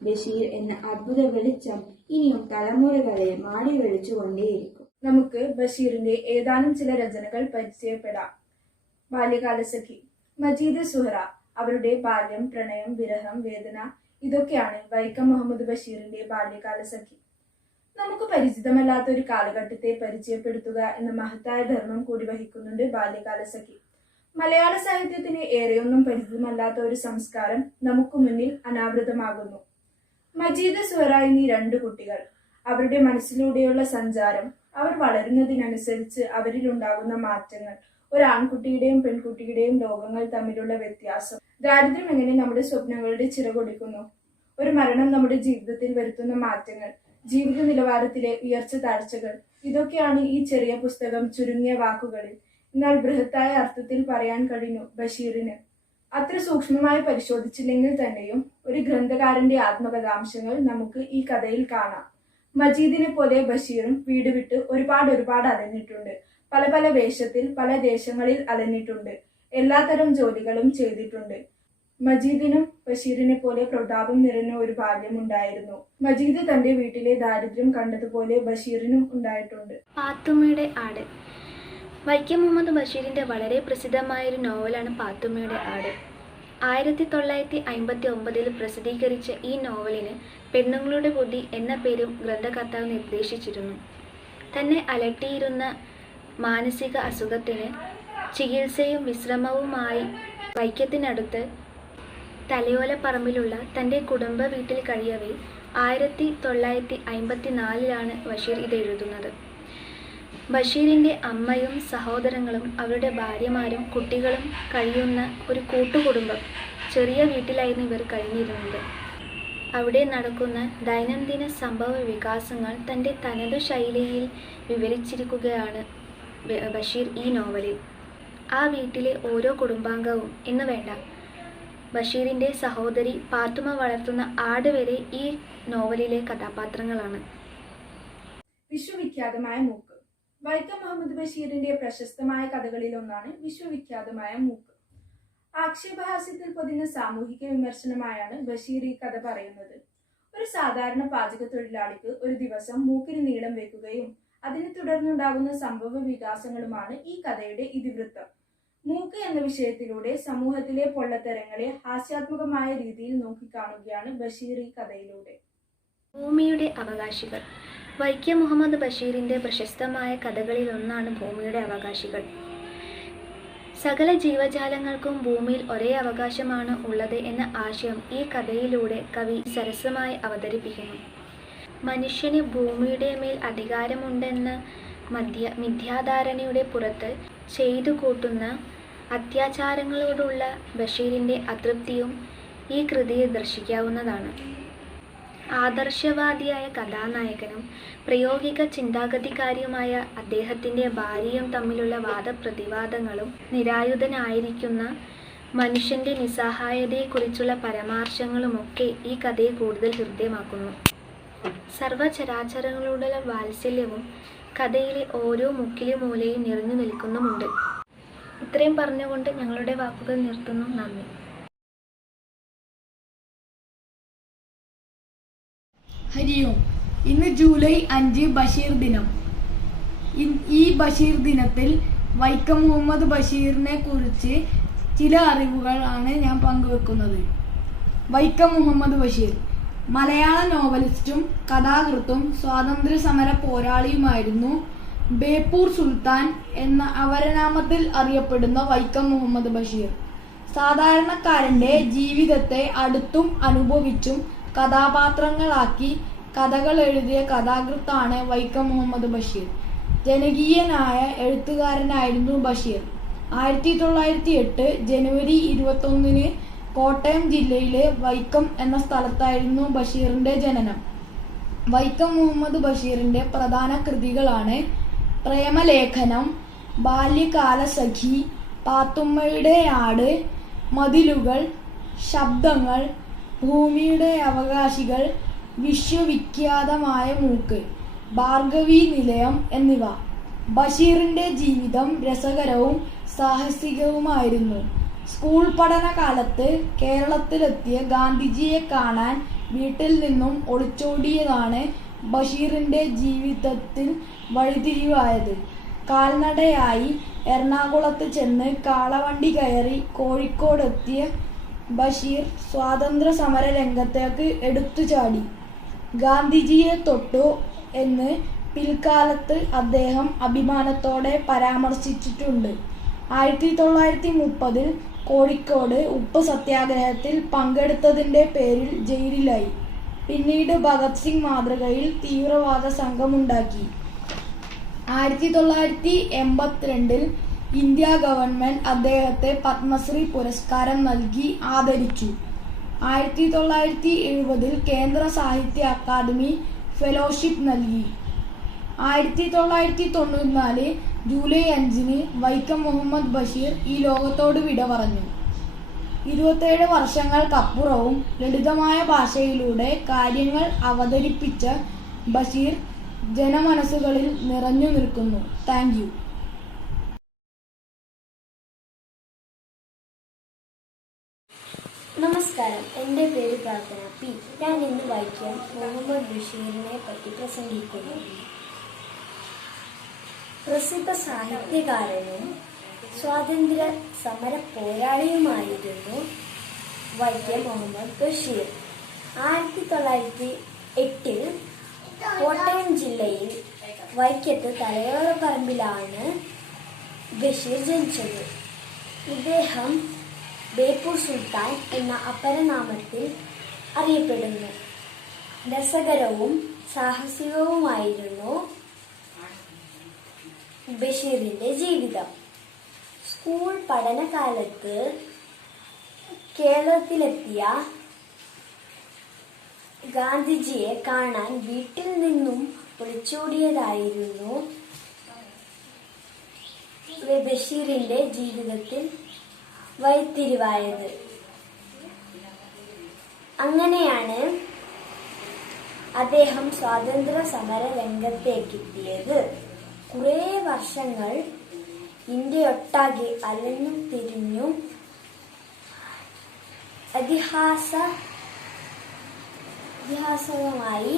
ബഷീർ എന്ന അദ്ഭുത വെളിച്ചം ഇനിയും തലമുറകളെ മാടി വെളിച്ചുകൊണ്ടേയിരിക്കും. നമുക്ക് ബഷീറിന്റെ ഏതാനും ചില രചനകൾ പരിചയപ്പെടാം. ബാല്യകാലസഖി. മജീദ് സുഹറ. അവരുടെ ബാല്യം, പ്രണയം, വിരഹം, വേദന ഇതൊക്കെയാണ് വൈക്കം മുഹമ്മദ് ബഷീറിന്റെ ബാല്യകാലസഖി. നമുക്ക് പരിചിതമല്ലാത്ത ഒരു കാലഘട്ടത്തെ പരിചയപ്പെടുത്തുക എന്ന മഹത്തായ ധർമ്മം കൂടി വഹിക്കുന്നുണ്ട് ബാല്യകാലസഖി. മലയാള സാഹിത്യത്തിന് ഏറെയൊന്നും പരിചിതമല്ലാത്ത ഒരു സംസ്കാരം നമുക്ക് മുന്നിൽ അനാവൃതമാകുന്നു. മജീദ് സുഹറ എന്നീ രണ്ടു കുട്ടികൾ, അവരുടെ മനസ്സിലൂടെയുള്ള സഞ്ചാരം, അവർ വളരുന്നതിനനുസരിച്ച് അവരിലുണ്ടാകുന്ന മാറ്റങ്ങൾ, ഒരു ആൺകുട്ടിയുടെയും പെൺകുട്ടിയുടെയും ലോകങ്ങൾ തമ്മിലുള്ള വ്യത്യാസം, ദാരിദ്ര്യം എങ്ങനെ നമ്മുടെ സ്വപ്നങ്ങളുടെ ചിറകൊടിക്കുന്നു, ഒരു മരണം നമ്മുടെ ജീവിതത്തിൽ വരുത്തുന്ന മാറ്റങ്ങൾ, ജീവിത നിലവാരത്തിലെ ഉയർച്ച താഴ്ചകൾ, ഇതൊക്കെയാണ് ഈ ചെറിയ പുസ്തകം ചുരുങ്ങിയ വാക്കുകളിൽ എന്നാൽ ബൃഹത്തായ അർത്ഥത്തിൽ പറയാൻ കഴിഞ്ഞു ബഷീറിന്. അത്ര സൂക്ഷ്മമായി പരിശോധിച്ചില്ലെങ്കിൽ തന്നെയും ഒരു ഗ്രന്ഥകാരന്റെ ആത്മകഥാംശങ്ങൾ നമുക്ക് ഈ കഥയിൽ കാണാം. മജീദിനെ പോലെ ബഷീറും വീട് വിട്ട് ഒരുപാട് അലഞ്ഞിട്ടുണ്ട്. പല പല വേഷത്തിൽ പല ദേശങ്ങളിൽ അലഞ്ഞിട്ടുണ്ട്. എല്ലാത്തരം ജോലികളും ചെയ്തിട്ടുണ്ട്. മജീദിനും ബഷീറിനെ പോലെ പ്രതാപം നിറഞ്ഞ ഒരു ബാല്യമുണ്ടായിരുന്നു. മജീദ് തന്റെ വീട്ടിലെ ദാരിദ്ര്യം കണ്ടതുപോലെ ബഷീറിനും ഉണ്ടായിട്ടുണ്ട്. പാത്തുമ്മയുടെ ആട്. വൈക്കം മുഹമ്മദ് ബഷീറിന്റെ വളരെ പ്രസിദ്ധമായൊരു നോവലാണ് പാത്തുമ്മയുടെ ആട്. 1959 പ്രസിദ്ധീകരിച്ച ഈ നോവലിന് പെണ്ണുങ്ങളുടെ ബുദ്ധി എന്ന പേരും ഗ്രന്ഥകർത്താവ് നിർദ്ദേശിച്ചിരുന്നു. തന്നെ അലട്ടിയിരുന്ന മാനസിക അസുഖത്തിന് ചികിത്സയും വിശ്രമവുമായി വൈക്കത്തിനടുത്ത് തലയോലപ്പറമ്പിലുള്ള തൻ്റെ കുടുംബ വീട്ടിൽ കഴിയവേ 1954 ബഷീർ ഇത് എഴുതുന്നത്. ബഷീറിൻ്റെ അമ്മയും സഹോദരങ്ങളും അവരുടെ ഭാര്യമാരും കുട്ടികളും കഴിയുന്ന ഒരു കൂട്ടുകുടുംബം ചെറിയ വീട്ടിലായിരുന്നു ഇവർ കഴിഞ്ഞിരുന്നത്. അവിടെ നടക്കുന്ന ദൈനംദിന സംഭവ വികാസങ്ങൾ തൻ്റെ തനതു ശൈലിയിൽ വിവരിച്ചിരിക്കുകയാണ് ബഷീർ ഈ നോവലിൽ. ആ വീട്ടിലെ ഓരോ കുടുംബാംഗവും എന്ന് വേണ്ട, ബഷീറിൻ്റെ സഹോദരി പാത്തുമ്മ വളർത്തുന്ന ആട് വരെ ഈ നോവലിലെ കഥാപാത്രങ്ങളാണ്. വിശ്വവിഖ്യാതമായ മൂക്ക്. വൈക്കം മുഹമ്മദ് ബഷീറിന്റെ പ്രശസ്തമായ കഥകളിലൊന്നാണ് വിശ്വവിഖ്യാതമായ മൂക്ക്. ആക്ഷേപഹാസ്യത്തിൽ പൊതിഞ്ഞ സാമൂഹിക വിമർശനമായാണ് ബഷീർ ഈ കഥ പറയുന്നത്. ഒരു സാധാരണ പാചക തൊഴിലാളിക്ക് ഒരു ദിവസം മൂക്കിന് നീളം വെക്കുകയും അതിനെ തുടർന്നുണ്ടാകുന്ന സംഭവ വികാസങ്ങളുമാണ് ഈ കഥയുടെ ഇതിവൃത്തം. മൂക്ക് എന്ന വിഷയത്തിലൂടെ സമൂഹത്തിലെ പൊള്ളത്തരങ്ങളെ ഹാസ്യാത്മകമായ രീതിയിൽ നോക്കിക്കാണുകയാണ് ബഷീർ ഈ കഥയിലൂടെ. ഭൂമിയുടെ അവകാശികൾ. വൈക്കം മുഹമ്മദ് ബഷീറിൻ്റെ പ്രശസ്തമായ കഥകളിലൊന്നാണ് ഭൂമിയുടെ അവകാശികൾ. സകല ജീവജാലങ്ങൾക്കും ഭൂമിയിൽ ഒരേ അവകാശമാണ് ഉള്ളത് എന്ന ആശയം ഈ കഥയിലൂടെ കവി സരസമായി അവതരിപ്പിക്കുന്നു. മനുഷ്യന് ഭൂമിയുടെ മേൽ അധികാരമുണ്ടെന്ന മിഥ്യാധാരണയുടെ പുറത്ത് ചെയ്തു കൂട്ടുന്ന അത്യാചാരങ്ങളോടുള്ള ബഷീറിൻ്റെ അതൃപ്തിയും ഈ കൃതിയിൽ ദർശിക്കാവുന്നതാണ്. ആദർശവാദിയായ കഥാനായകനും പ്രായോഗിക ചിന്താഗതിക്കാരിയുമായ അദ്ദേഹത്തിൻ്റെ ഭാര്യയും തമ്മിലുള്ള വാദപ്രതിവാദങ്ങളും നിരായുധനായിരിക്കുന്ന മനുഷ്യൻ്റെ നിസ്സഹായതയെക്കുറിച്ചുള്ള പരാമർശങ്ങളുമൊക്കെ ഈ കഥയെ കൂടുതൽ ഹൃദ്യമാക്കുന്നു. സർവചരാചരങ്ങളോടുള്ള വാത്സല്യവും കഥയിലെ ഓരോ മുക്കിലും മൂലയും നിറഞ്ഞു നിൽക്കുന്നുമുണ്ട്. ഇത്രയും പറഞ്ഞുകൊണ്ട് ഞങ്ങളുടെ വാക്കുകൾ നിർത്തുന്നു. നന്ദി. ഹരി ഓം. ഇന്ന് ജൂലൈ 5 ബഷീർ ദിനം. ഈ ബഷീർ ദിനത്തിൽ വൈക്കം മുഹമ്മദ് ബഷീറിനെ കുറിച്ച് ചില അറിവുകളാണ് ഞാൻ പങ്കുവെക്കുന്നത്. വൈക്കം മുഹമ്മദ് ബഷീർ മലയാള നോവലിസ്റ്റും കഥാകൃത്തും സ്വാതന്ത്ര്യ സമര പോരാളിയുമായിരുന്നു ബേപ്പൂർ സുൽത്താൻ എന്ന അപരനാമത്തിൽ അറിയപ്പെടുന്ന വൈക്കം മുഹമ്മദ് ബഷീർ. സാധാരണക്കാരന്റെ ജീവിതത്തെ അടുത്തും അനുഭവിച്ചും കഥാപാത്രങ്ങളാക്കി കഥകൾ എഴുതിയ കഥാകൃത്താണ് വൈക്കം മുഹമ്മദ് ബഷീർ. ജനകീയനായ എഴുത്തുകാരനായിരുന്നു ബഷീർ. 1908 ജനുവരി 21 കോട്ടയം ജില്ലയിലെ വൈക്കം എന്ന സ്ഥലത്തായിരുന്നു ബഷീറിന്റെ ജനനം. വൈക്കം മുഹമ്മദ് ബഷീറിന്റെ പ്രധാന കൃതികളാണ് പ്രേമലേഖനം, ബാല്യകാലസഖി, പാത്തുമ്മയുടെ ആട്, മതിലുകൾ, ശബ്ദങ്ങൾ, ഭൂമിയുടെ അവകാശികൾ, വിശ്വവിഖ്യാതമായ മൂക്ക്, ഭാർഗവീ നിലയം എന്നിവ. ബഷീറിന്റെ ജീവിതം രസകരവും സാഹസികവുമായിരുന്നു. സ്കൂൾ പഠനകാലത്ത് കേരളത്തിലെത്തിയ ഗാന്ധിജിയെ കാണാൻ വീട്ടിൽ നിന്നും ഒളിച്ചോടിയതാണ് ബഷീറിന്റെ ജീവിതത്തിൽ വഴിത്തിരിവായത്. കാൽനടയായി എറണാകുളത്ത് ചെന്ന് കാളവണ്ടി കയറി കോഴിക്കോടെത്തിയ ബഷീർ സ്വാതന്ത്ര്യ സമര രംഗത്തേക്ക് എടുത്തുചാടി. ഗാന്ധിജിയെ തൊട്ടു എന്ന് പിൽക്കാലത്ത് അദ്ദേഹം അഭിമാനത്തോടെ പരാമർശിച്ചിട്ടുണ്ട്. 1930 കോഴിക്കോട് ഉപ്പ് സത്യാഗ്രഹത്തിൽ പങ്കെടുത്തതിന്റെ പേരിൽ ജയിലിലായി. പിന്നീട് ഭഗത് സിംഗ് മാതൃകയിൽ തീവ്രവാദ സംഘമുണ്ടാക്കി. 1982 ഇന്ത്യ ഗവൺമെന്റ് അദ്ദേഹത്തെ പത്മശ്രീ പുരസ്കാരം നൽകി ആദരിച്ചു. 1970 കേന്ദ്ര സാഹിത്യ അക്കാദമി ഫെലോഷിപ്പ് നൽകി. 1994 ജൂലൈ 5 വൈക്കം മുഹമ്മദ് ബഷീർ ഈ ലോകത്തോട് വിട പറഞ്ഞു. 27 വർഷങ്ങൾക്കപ്പുറവും ലളിതമായ ഭാഷയിലൂടെ കാര്യങ്ങൾ അവതരിപ്പിച്ച ബഷീർ ജനമനസ്സുകളിൽ നിറഞ്ഞു നിൽക്കുന്നു. Thank you. നമസ്കാരം, എൻ്റെ പേര് പ്രാർത്ഥന പി. ഞാൻ ഇന്ന് വൈക്കം മുഹമ്മദ് ബഷീറിനെ പറ്റി പ്രസംഗിക്കുന്നു. പ്രസിദ്ധ സാഹിത്യകാരനും സ്വാതന്ത്ര്യ സമര പോരാളിയുമായിരുന്നു വൈക്കം മുഹമ്മദ് ബഷീർ. 1908 കോട്ടയം ജില്ലയിൽ വൈക്കത്ത് തലയോരപ്പറമ്പിലാണ് ബഷീർ ജനിച്ചത്. ഇദ്ദേഹം ബേപ്പൂർ സുൽത്താൻ എന്ന അപരനാമത്തിൽ അറിയപ്പെടുന്നു. രസകരവും സാഹസികവുമായിരുന്നു ബഷീറിന്റെ ജീവിതം. സ്കൂൾ പഠനകാലത്ത് കേരളത്തിലെത്തിയ ഗാന്ധിജിയെ കാണാൻ വീട്ടിൽ നിന്നും ഒളിച്ചോടിയതായിരുന്നു ബഷീറിന്റെ ജീവിതത്തിൽ വഴിത്തിരിവായത്. അങ്ങനെയാണ് അദ്ദേഹം സ്വാതന്ത്ര്യ സമര രംഗത്തേക്കെത്തിയത്. കുറേ വർഷങ്ങൾ ഇന്ത്യയൊട്ടാകെ അലഞ്ഞു തിരിഞ്ഞു ഇതിഹാസവുമായി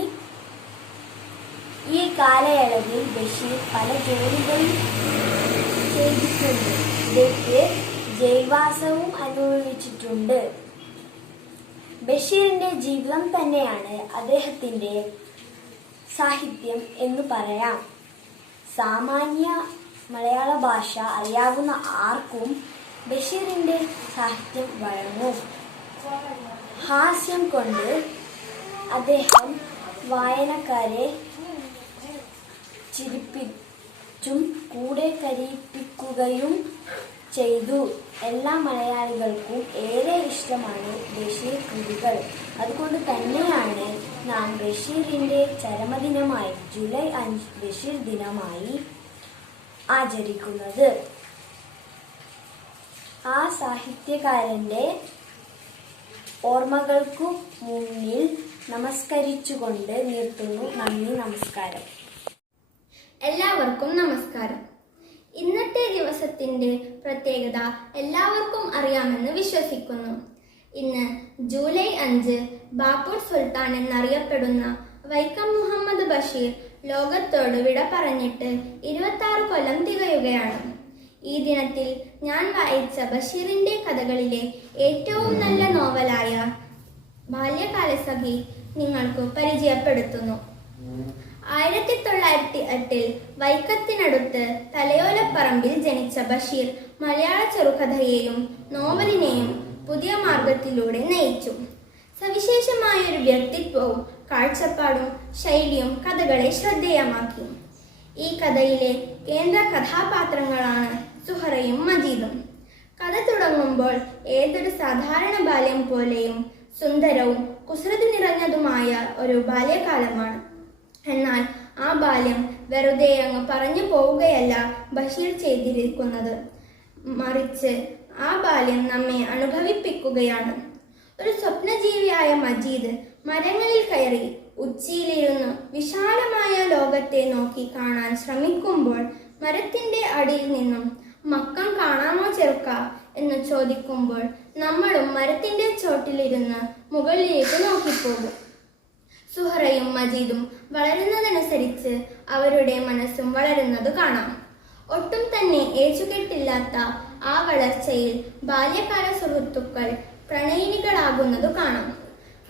ഈ കാലയളവിൽ ബഷീർ പല ജോലികളും ചെയ്തിട്ടുണ്ട്. ഇടയ്ക്ക് ജയിൽവാസവും അനുഭവിച്ചിട്ടുണ്ട്. ബഷീറിന്റെ ജീവിതം തന്നെയാണ് അദ്ദേഹത്തിന്റെ സാഹിത്യം എന്ന് പറയാം. സാമാന്യ മലയാള ഭാഷ അറിയാവുന്ന ആർക്കും ബഷീറിന്റെ സാഹിത്യം വഴങ്ങും. ഹാസ്യം കൊണ്ട് അദ്ദേഹം വായനക്കാരെ ചിരിപ്പിച്ചും കൂടെ കരയിപ്പിക്കുകയും ചെയ്തു. എല്ലാ മലയാളികൾക്കും ഏറെ ഇഷ്ടമാണ് ബഷീർ കൃതികൾ. അതുകൊണ്ട് തന്നെയാണ് നാം ബഷീറിന്റെ ചരമദിനമായി ജൂലൈ 5 ബഷീർ ദിനമായി ആചരിക്കുന്നത്. ആ സാഹിത്യകാരന്റെ ഓർമ്മകൾക്കു മുന്നിൽ നമസ്കരിച്ചുകൊണ്ട് നിർത്തുന്നു. നന്ദി, നമസ്കാരം. എല്ലാവർക്കും നമസ്കാരം. ഇന്നത്തെ ദിവസത്തിന്റെ പ്രത്യേകത എല്ലാവർക്കും അറിയാമെന്ന് വിശ്വസിക്കുന്നു. ഇന്ന് ജൂലൈ 5 ബേപ്പൂർ സുൽത്താൻ എന്നറിയപ്പെടുന്ന വൈക്കം മുഹമ്മദ് ബഷീർ ലോകത്തോട് വിട പറഞ്ഞിട്ട് 26 കൊല്ലം തികയുകയാണ്. ഈ ദിനത്തിൽ ഞാൻ വായിച്ച ബഷീറിന്റെ കഥകളിലെ ഏറ്റവും നല്ല നോവലായ ബാല്യകാലസഖി നിങ്ങൾക്ക് പരിചയപ്പെടുത്തുന്നു. 1908 വൈക്കത്തിനടുത്ത് തലയോലപ്പറമ്പിൽ ജനിച്ച ബഷീർ മലയാള ചെറുകഥയെയും നോവലിനെയും പുതിയ മാർഗത്തിലൂടെ നയിച്ചു. സവിശേഷമായൊരു വ്യക്തിത്വവും കാഴ്ചപ്പാടും ശൈലിയും കഥകളെ ശ്രദ്ധേയമാക്കി. ഈ കഥയിലെ കേന്ദ്ര കഥാപാത്രങ്ങളാണ് സുഹറയും മജീദും. കഥ തുടങ്ങുമ്പോൾ ഏതൊരു സാധാരണ ബാല്യം പോലെയും സുന്ദരവും കുസൃതി നിറഞ്ഞതുമായ ഒരു ബാല്യകാലമാണ്. എന്നാൽ ആ ബാല്യം വെറുതെ അങ്ങ് പറഞ്ഞു പോവുകയല്ല ബഷീർ ചെയ്തിരിക്കുന്നത്. മറിച്ച് ആ ബാല്യം നമ്മെ അനുഭവിപ്പിക്കുകയാണ്. ഒരു സ്വപ്നജീവിയായ മജീദ് മരങ്ങളിൽ കയറി ഉച്ചിയിലിരുന്ന് വിശാലമായ ലോകത്തെ നോക്കി കാണാൻ ശ്രമിക്കുമ്പോൾ മരത്തിന്റെ അടിയിൽ നിന്നും മക്കം കാണാമോ ചെറുക്ക എന്ന് ചോദിക്കുമ്പോൾ നമ്മളും മരത്തിന്റെ ചോട്ടിലിരുന്ന് മുകളിലേക്ക് നോക്കിപ്പോകും. സുഹറയും മജീദും വളരുന്നതനുസരിച്ച് അവരുടെ മനസ്സും വളരുന്നത് കാണാം. ഒട്ടും തന്നെ ഏച്ചുകെട്ടില്ലാത്ത ആ വളർച്ചയിൽ ബാല്യകാല സുഹൃത്തുക്കൾ പ്രണയിനികളാകുന്നത് കാണാം.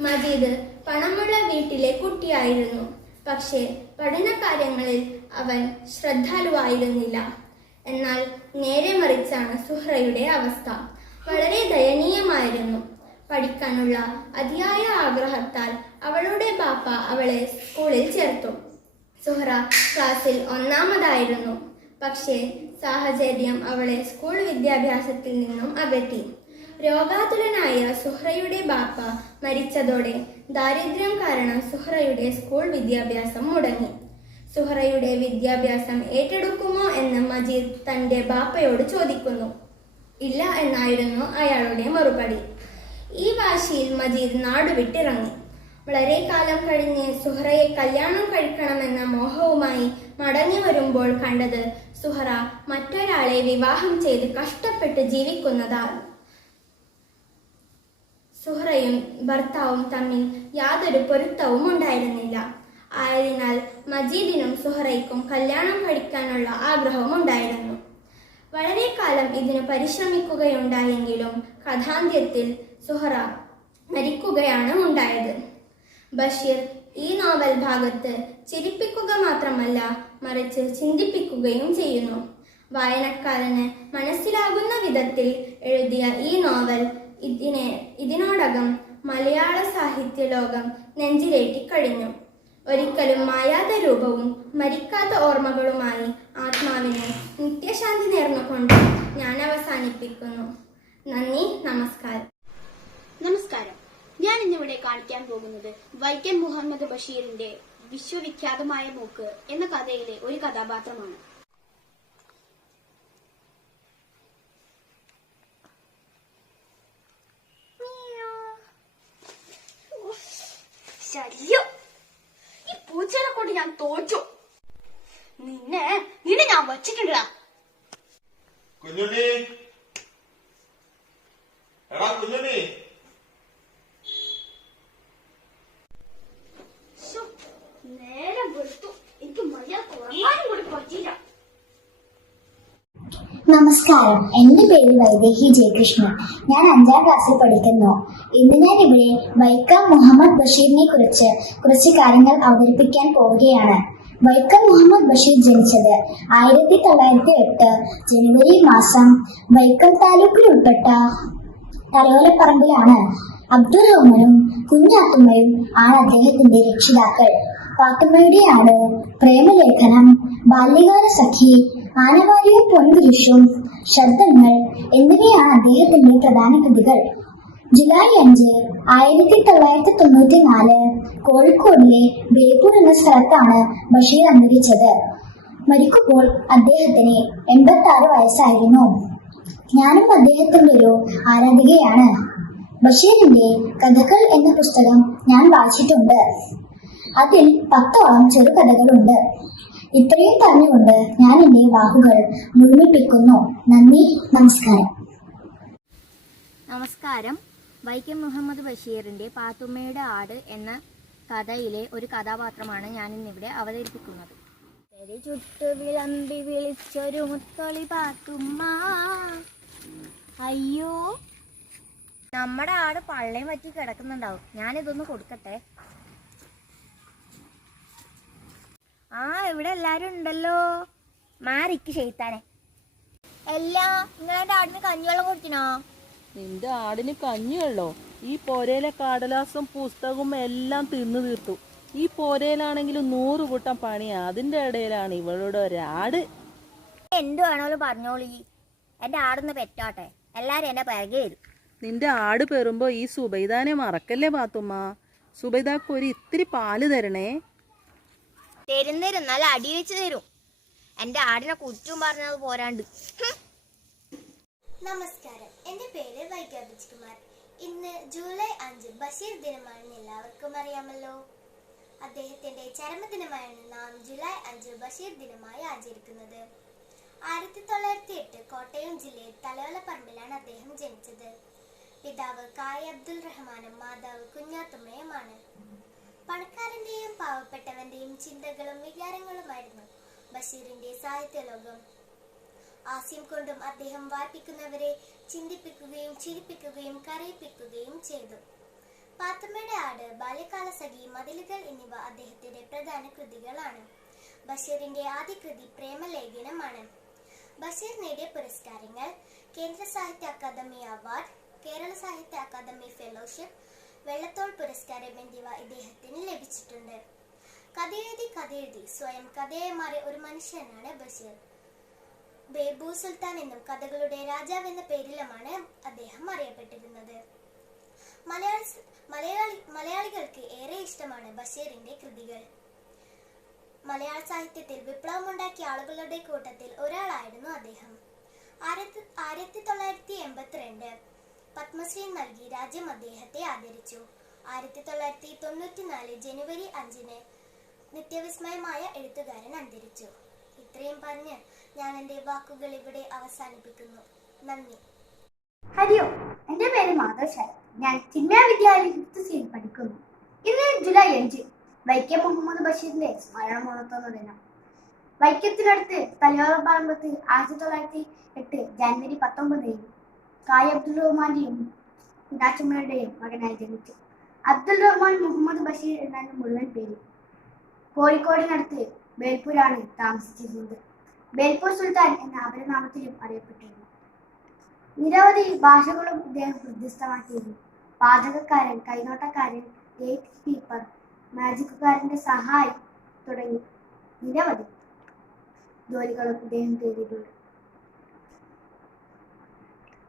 മജീദ് പണമുള്ള വീട്ടിലെ കുട്ടിയായിരുന്നു. പക്ഷേ പഠനകാര്യങ്ങളിൽ അവൻ ശ്രദ്ധാലുവായിരുന്നില്ല. എന്നാൽ നേരെ മറിച്ചാണ് സുഹറയുടെ അവസ്ഥ. വളരെ ദയനീയമായിരുന്നു. പഠിക്കാനുള്ള അതിയായ ആഗ്രഹത്താൽ അവളുടെ ബാപ്പ അവളെ സ്കൂളിൽ ചേർത്തു. സുഹറ ക്ലാസ്സിൽ ഒന്നാമതായിരുന്നു. പക്ഷേ സാഹചര്യം അവളെ സ്കൂൾ വിദ്യാഭ്യാസത്തിൽ നിന്നും അകറ്റി. രോഗാതുലനായ സുഹറയുടെ ബാപ്പ മരിച്ചതോടെ ദാരിദ്ര്യം കാരണം സുഹറയുടെ സ്കൂൾ വിദ്യാഭ്യാസം മുടങ്ങി. സുഹറയുടെ വിദ്യാഭ്യാസം ഏറ്റെടുക്കുമോ എന്ന് മജീദ് തന്റെ ബാപ്പയോട് ചോദിക്കുന്നു. ഇല്ല എന്നായിരുന്നു അയാളുടെ മറുപടി. ഈ വാശിയിൽ മജീദ് നാടുവിട്ടിറങ്ങി. വളരെ കാലം കഴിഞ്ഞ് സുഹറയെ കല്യാണം കഴിക്കണമെന്ന മോഹവുമായി മടങ്ങി വരുമ്പോൾ കണ്ടത് സുഹറ മറ്റൊരാളെ വിവാഹം ചെയ്ത് കഷ്ടപ്പെട്ട് ജീവിക്കുന്നതാണ്. സുഹറയും ഭർത്താവും തമ്മിൽ യാതൊരു പൊരുത്തവും ഉണ്ടായിരുന്നില്ല. ആയതിനാൽ മജീദിനും സുഹറയ്ക്കും കല്യാണം കഴിക്കാനുള്ള ആഗ്രഹവും ഉണ്ടായിരുന്നു. വളരെ കാലം ഇതിന് പരിശ്രമിക്കുകയുണ്ടായെങ്കിലും കഥാന്ത്യത്തിൽ സുഹറ മരിക്കുകയാണ് ഉണ്ടായത്. ബഷീർ ഈ നോവൽ ഭാഗത്ത് ചിരിപ്പിക്കുക മാത്രമല്ല മറിച്ച് ചിന്തിപ്പിക്കുകയും ചെയ്യുന്നു. വായനക്കാരന് മനസ്സിലാകുന്ന വിധത്തിൽ എഴുതിയ ഈ നോവൽ ഇതിനോടകം മലയാള സാഹിത്യ ലോകം നെഞ്ചിലേറ്റി കഴിഞ്ഞു. ഒരിക്കലും മായാത്ത രൂപവും മരിക്കാത്ത ഓർമ്മകളുമായി ആത്മാവിന് നിത്യശാന്തി നേർന്നുകൊണ്ട് ഞാൻ അവസാനിപ്പിക്കുന്നു. നന്ദി, നമസ്കാരം. നമസ്കാരം. ഞാൻ ഇന്നിവിടെ കാണിക്കാൻ പോകുന്നത് വൈക്കം മുഹമ്മദ് ബഷീറിന്റെ വിശ്വവിഖ്യാതമായ മൂക്ക് എന്ന കഥയിലെ ഒരു കഥാപാത്രമാണ്. ശല്യം! ഈ പൂച്ചനെ കൊണ്ട് ഞാൻ തോറ്റു. നിന്നെ ഞാൻ വച്ചിട്ടുണ്ടാ. കുഞ്ഞുണ്ണി, എടാ കുഞ്ഞുണ്ണി, നേരം വെളുത്തു. എനിക്ക് മര്യാദ ഉറങ്ങാനും കൂടി പറ്റില്ല. നമസ്കാരം, എന്റെ പേര് വൈദേഹി ജയകൃഷ്ണൻ. ഞാൻ 5ാം ക്ലാസ്സിൽ പഠിക്കുന്നു. ഇന്ന് ഞാൻ ഇവിടെ വൈക്കം മുഹമ്മദ് ബഷീറിനെ കുറിച്ച് കുറച്ച് കാര്യങ്ങൾ അവതരിപ്പിക്കാൻ പോവുകയാണ്. വൈക്കം മുഹമ്മദ് ബഷീർ ജനിച്ചത് 1908 ജനുവരി മാസം വൈക്കം താലൂക്കിൽ ഉൾപ്പെട്ട തലയോലപ്പറമ്പിലാണ്. അബ്ദുൾ റഹ്മാനും കുഞ്ഞാത്തുമ്മയും ആണ് അദ്ദേഹത്തിന്റെ രക്ഷിതാക്കൾ. പാത്തുമ്മയുടെ ആട്, പ്രേമലേഖനം, ബാല്യകാല സഖി, ആനവാരിയും പൊൻകുരിശും, ശബ്ദങ്ങൾ എന്നിവയാണ് അദ്ദേഹത്തിന്റെ പ്രധാന കൃതികൾ. ജൂലൈ 5, 1994 കോഴിക്കോടിലെ ബേപ്പൂർ എന്ന സ്ഥലത്താണ് ബഷീർ അന്തരിച്ചത്. മരിക്കുമ്പോൾ അദ്ദേഹത്തിന് 86 വയസ്സായിരുന്നു. ഞാനും അദ്ദേഹത്തിന്റെ ഒരു ആരാധികയാണ്. ബഷീറിന്റെ കഥകൾ എന്ന പുസ്തകം ഞാൻ വായിച്ചിട്ടുണ്ട്. അതിൽ 10ഓളം ചെറുകഥകളുണ്ട്. ഇത്രയും പറഞ്ഞുകൊണ്ട് ഞാൻ എന്റെ വാക്കുകൾ മുഴുമിപ്പിക്കുന്നു. നന്ദി, നമസ്കാരം. നമസ്കാരം. വൈക്കം മുഹമ്മദ് ബഷീറിന്റെ പാത്തുമ്മയുടെ ആട് എന്ന കഥയിലെ ഒരു കഥാപാത്രമാണ് ഞാൻ ഇന്നിവിടെ അവതരിപ്പിക്കുന്നത്. ചുട്ടു വിളമ്പി വിളിച്ചൊരു മുത്തൊളി പാത്തുമ്മ, അയ്യോ നമ്മുടെ ആട് പള്ളയും പറ്റി കിടക്കുന്നുണ്ടാവും. ഞാനിതൊന്ന് കൊടുക്കട്ടെ. ആ ഇവിടെ എല്ലാരും ഉണ്ടല്ലോ. മാറിക്ക് ചെയ്താനെ. എല്ലാ നിങ്ങളെന്റെ ആടിന് കഞ്ഞിവെള്ളം കൊടുത്തിനോ? നിന്റെ ആടിന് കഞ്ഞിവെള്ളോ? ഈ പോരയിലെ കടലാസും പുസ്തകവും എല്ലാം തിന്നു തീർത്തു. ഈ പോരയിലാണെങ്കിലും 100 കൂട്ടം പണിയാ. അതിന്റെ ഇടയിലാണ് ഇവളുടെ ഒരാട്. എന്ത് വേണോലും പറഞ്ഞോളി. എന്റെ ആടൊന്ന് പെറ്റാട്ടെ, എല്ലാരും എന്റെ പിറകെ വരും. നിന്റെ ആട് പെറുമ്പോ ഈ സുബൈദാനെ മറക്കല്ലേ പാത്തുമ്മ. സുബൈദാക്ക് ഒരു ഇത്തിരി പാല് തരണേ. തരും നല്ല അടി വെച്ച് തരും. എന്റെ ആടിനെ കുറ്റം പറഞ്ഞത് പോരാണ്ട്. നമസ്കാരം, എന്റെ പേര് വൈകാബിജ്കുമാർ. ഇന്ന് ജൂലൈ 5 ബഷീർ ദിനമാണെന്ന് എല്ലാവർക്കും അറിയാമല്ലോ. അദ്ദേഹത്തിന്റെ ചരമദിനമായാണ് നാം ജൂലൈ 5 ബഷീർ ദിനമായി ആചരിക്കുന്നത്. 1908 കോട്ടയം ജില്ലയിൽ തലയോലപ്പറമ്പിലാണ് അദ്ദേഹം ജനിച്ചത്. പിതാവ് കായ അബ്ദുൽ റഹ്മാനും മാതാവ് കുഞ്ഞാത്തുമ്മയുമാണ്. പണക്കാരന്റെയും പാവപ്പെട്ടവന്റെയും ചിന്തകളും വികാരങ്ങളുമായിരുന്നു ബഷീറിന്റെ സാഹിത്യ ലോകം. ആസ്യം കൊണ്ടും അദ്ദേഹം വായിപ്പിക്കുന്നവരെ ചിന്തിപ്പിക്കുകയും ചിരിപ്പിക്കുകയും കരയിപ്പിക്കുകയും ചെയ്തു. പാത്തുമ്മയുടെ ആട്, ബാല്യകാലസഖി, മതിലുകൾ എന്നിവ അദ്ദേഹത്തിന്റെ പ്രധാന കൃതികളാണ്. ബഷീറിന്റെ ആദ്യ കൃതി പ്രേമലേഖനമാണ്. ബഷീർ നേടിയ പുരസ്കാരങ്ങൾ: കേന്ദ്ര സാഹിത്യ അക്കാദമി അവാർഡ്, കേരള സാഹിത്യ അക്കാദമി ഫെലോഷിപ്പ്, വെള്ളത്തോൾ പുരസ്കാരം എന്നിവ ഇദ്ദേഹത്തിന് ലഭിച്ചിട്ടുണ്ട്. കഥയെഴുതി സ്വയം കഥയായി മാറിയ ഒരു മനുഷ്യനാണ് ബഷീർ. ബേപ്പൂർ സുൽത്താൻ എന്നും കഥകളുടെ രാജാവ് എന്ന പേരിലുമാണ് അദ്ദേഹം അറിയപ്പെട്ടിരുന്നത്. മലയാളികൾക്ക് ഏറെ ഇഷ്ടമാണ് ബഷീറിന്റെ കൃതികൾ. മലയാള സാഹിത്യത്തിൽ വിപ്ലവമുണ്ടാക്കിയ ആളുകളുടെ കൂട്ടത്തിൽ ഒരാളായിരുന്നു അദ്ദേഹം. 1982 പത്മശ്രീ നൽകി രാജ്യം അദ്ദേഹത്തെ ആദരിച്ചു. 1994 ജനുവരി 5 നിത്യവിസ്മയമായ എഴുത്തുകാരൻ അന്തരിച്ചു. ഇത്രയും പറഞ്ഞ് ഞാൻ എന്റെ വാക്കുകൾ ഇവിടെ അവസാനിപ്പിക്കുന്നു. നന്ദി. ഹരിയോ, എന്റെ പേര് മാധവ് ശരത്. ഞാൻ ചിന്മയ വിദ്യാലയ 5th C പഠിക്കുന്നു. ഇന്ന് ജൂലൈ 5 വൈക്കം മുഹമ്മദ് ബഷീറിന്റെ സ്മരണമുണർത്തുന്ന ദിനം. വൈക്കത്തിനടുത്ത് തലയോലപ്പറമ്പത്ത് 1908 ജനുവരി 19 കായ അബ്ദുൽ റഹ്മാന്റെയും കുഞ്ഞാച്ചുമ്മയുടെയും മകനായി ജനിച്ചു. അബ്ദുൽ റഹ്മാൻ മുഹമ്മദ് ബഷീർ എന്നാണ് മുഴുവൻ പേര്. കോഴിക്കോടിനടുത്ത് ബേൽപൂരാണ് താമസിച്ചിരുന്നത്. ബേൽപൂർ സുൽത്താൻ എന്ന അപരനാമത്തിലും അറിയപ്പെട്ടിരുന്നു. നിരവധി ഭാഷകളും ഇദ്ദേഹം ഹൃദ്യസ്ഥമാക്കിയിരുന്നു. പാചകക്കാരൻ, കൈനോട്ടക്കാരൻ, ഗേറ്റ് കീപ്പർ, മാജിക്കുകാരന്റെ സഹായി തുടങ്ങി നിരവധി ജോലികളും ഇദ്ദേഹം ചെയ്തിട്ടുണ്ട്.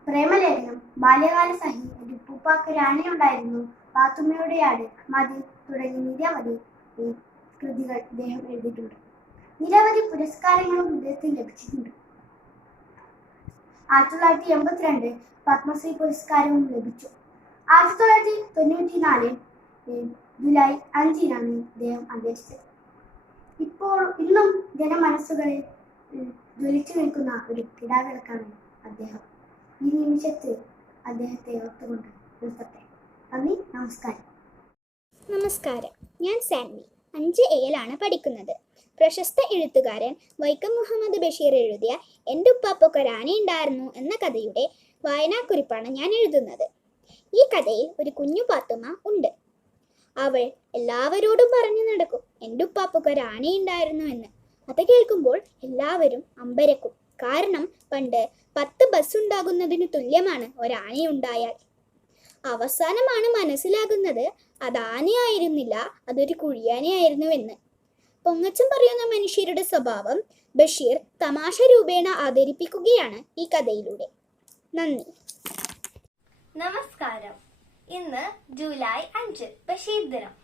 പ്രേമലേഖനം, ബാല്യകാലസഖി, എന്റെ ഉപ്പൂപ്പാക്ക് രാണിയുണ്ടായിരുന്നു, പാത്തുമ്മയുടെ ആട്, മതിൽ തുടങ്ങി നിരവധി കൃതികൾ ഇദ്ദേഹം എഴുതിയിട്ടുണ്ട്. നിരവധി പുരസ്കാരങ്ങളും ഇദ്ദേഹത്തിന് ലഭിച്ചിട്ടുണ്ട്. 1982 പത്മശ്രീ പുരസ്കാരവും ലഭിച്ചു. 1994 ജൂലൈ 5 ഇദ്ദേഹം അന്തരിച്ചത്. ഇന്നും ജനമനസ്സുകളിൽ ജ്വലിച്ചു നിൽക്കുന്ന ഒരു കിടാവിളക്കാണ് അദ്ദേഹം. ഈ നിമിഷത്തിൽ അദ്ദേഹത്തെ ഓർത്തുകൊണ്ട് നിർത്തട്ടെ. നന്ദി, നമസ്കാരം. നമസ്കാരം, ഞാൻ സാൻവി 5A പഠിക്കുന്നത്. പ്രശസ്ത എഴുത്തുകാരൻ വൈക്കം മുഹമ്മദ് ബഷീർ എഴുതിയ എൻ്റെ ഉപ്പാപ്പൊക്കൊരാന ഉണ്ടായിരുന്നു എന്ന കഥയുടെ വായനാക്കുറിപ്പാണ് ഞാൻ എഴുതുന്നത്. ഈ കഥയിൽ ഒരു കുഞ്ഞു പാത്തുമ്മ ഉണ്ട്. അവൾ എല്ലാവരോടും പറഞ്ഞു നടക്കും എൻ്റെ ഉപ്പാപ്പൊക്കൊരാനയുണ്ടായിരുന്നു എന്ന്. അത് കേൾക്കുമ്പോൾ എല്ലാവരും അമ്പരക്കും. കാരണം പണ്ട് 10 ബസ് ഉണ്ടാകുന്നതിന് തുല്യമാണ് ഒരാനയുണ്ടായാൽ. അവസാനമാണ് മനസ്സിലാകുന്നത് അത് ആനയായിരുന്നില്ല, അതൊരു കുഴിയാനയായിരുന്നുവെന്ന്. പൊങ്ങച്ചം പറയുന്ന മനുഷ്യരുടെ സ്വഭാവം ബഷീർ തമാശ രൂപേണ അവതരിപ്പിക്കുകയാണ് ഈ കഥയിലൂടെ. നന്ദി. നമസ്കാരം. ഇന്ന് ജൂലൈ 5 ബഷീർ ദിനം.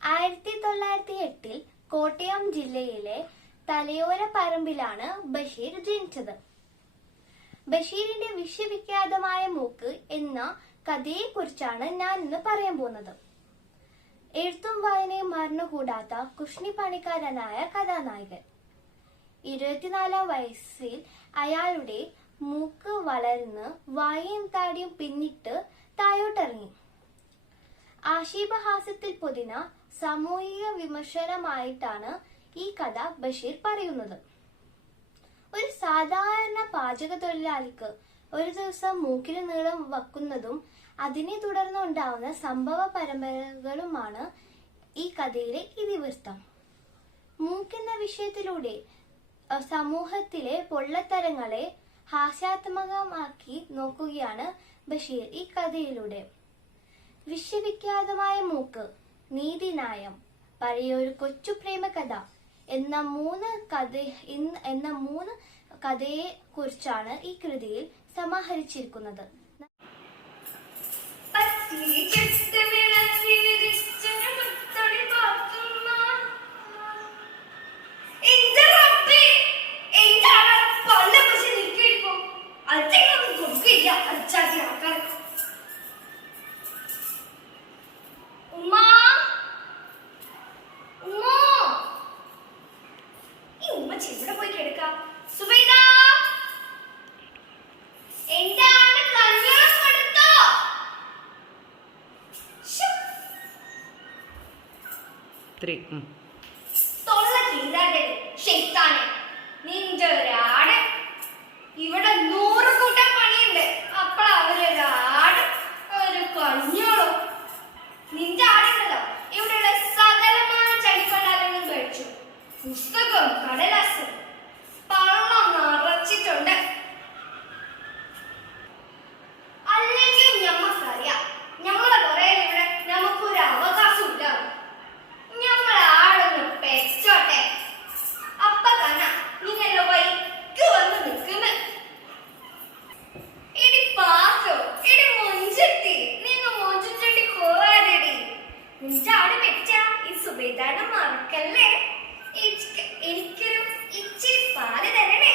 1908 കോട്ടയം ജില്ലയിലെ തലയോലപ്പറമ്പിലാണ് ബഷീർ ജനിച്ചത്. ബഷീറിന്റെ വിശ്വവിഖ്യാതമായ മൂക്ക് എന്ന കഥയെക്കുറിച്ചാണ് ഞാൻ ഇന്ന് പറയാൻ പോകുന്നത്. എഴുത്തും വായനയും മറന്നുകൂടാത്ത കുഷ്ണിപ്പണിക്കാരനായ കഥാനായകൻ. 24-ാം വയസ്സിൽ അയാളുടെ മൂക്ക് വളർന്ന് വായും താടിയും പിന്നിട്ട് താഴോട്ടിറങ്ങി. ആക്ഷേപഹാസ്യത്തിൽ പൊതിഞ്ഞ സാമൂഹിക വിമർശനമായിട്ടാണ് ഈ കഥ ബഷീർ പറയുന്നത്. ഒരു സാധാരണ പാചക തൊഴിലാളിക്ക് ഒരു ദിവസം മൂക്കിന് നീളം വക്കുന്നതും അതിനെ തുടർന്ന് ഉണ്ടാവുന്ന സംഭവ പരമ്പരകളുമാണ് ഈ കഥയിലെ ഇതിവൃത്തം. മൂക്കെന്ന വിഷയത്തിലൂടെ സമൂഹത്തിലെ പൊള്ളത്തരങ്ങളെ ഹാസ്യാത്മകമാക്കി നോക്കുകയാണ് ബഷീർ ഈ കഥയിലൂടെ. വിശ്വവിഖ്യാതമായ മൂക്ക്, നീതിന്യായം, പഴയൊരു കൊച്ചു പ്രേമകഥ എന്ന മൂന്ന് കഥയെ കുറിച്ചാണ് ഈ കൃതിയിൽ സമാഹരിച്ചിരിക്കുന്നത്. ഇവിടെ 100 കൂട്ടം പണിയുണ്ട്. അപ്പോൾ അവരൊരാട് ഒരു കഞ്ഞോളൂ. നിന്റെ ആടുണ്ടല്ലോ ഇവിടെയുള്ള സകലമായ ചടിപ്പണ്ടാലൊന്നും കഴിച്ചു. പുസ്തകം കടലാസും പള്ളം നിറച്ചിട്ടുണ്ട്. അല്ലെങ്കിൽ ഞമ്മക്കറിയാം ഞമ്മളെ കുറെ ഇവിടെ നമുക്കൊരു അവകാശം ഇല്ല. ഞമ്മൾ ആടൊന്ന് പെച്ചോട്ടെ. അപ്പ തന്നെ നിങ്ങളുടെ വൈക്ക് വന്ന് നിൽക്കുന്നു. ഇടി പാസോ ഇടി മുഞ്ചത്തി നിങ്ങൾ മുഞ്ചുചണ്ടി പോവാതെടി. നിന്റെ ആട് പെറ്റ ഈ സുബൈദാനെ മറക്കല്ലേ. എനിക്കൊരു ഇച്ചിരി പാല് തരണേ.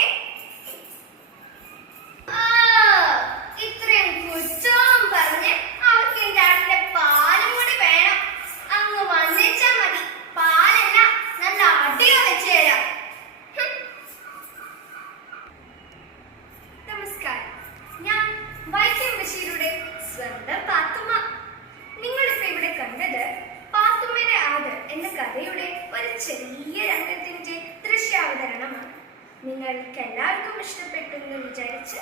ഇത്രയും കുറ്റവും പറഞ്ഞ് അവർക്ക് എന്റെ ആടിന്റെ പാലും കൂടി വേണം. അങ്ങ് വന്നിച്ചാ മതി. പാലല്ല നല്ല അടിയോ വെച്ച് തരാം. നമസ്കാരം, ഞാൻ വൈക്കം ബഷീറുടെ സ്വന്തം പാത്തുമ്മ. നിങ്ങളിപ്പോ ഇവിടെ കണ്ടത് പാത്തുമ്മയുടെ ആട് എന്ന കഥയുടെ ഒരു ചെറിയ രംഗത്തിന്റെ ദൃശ്യാവതരണമാണ്. നിങ്ങൾക്ക് എല്ലാവർക്കും ഇഷ്ടപ്പെട്ടു എന്ന് വിചാരിച്ച്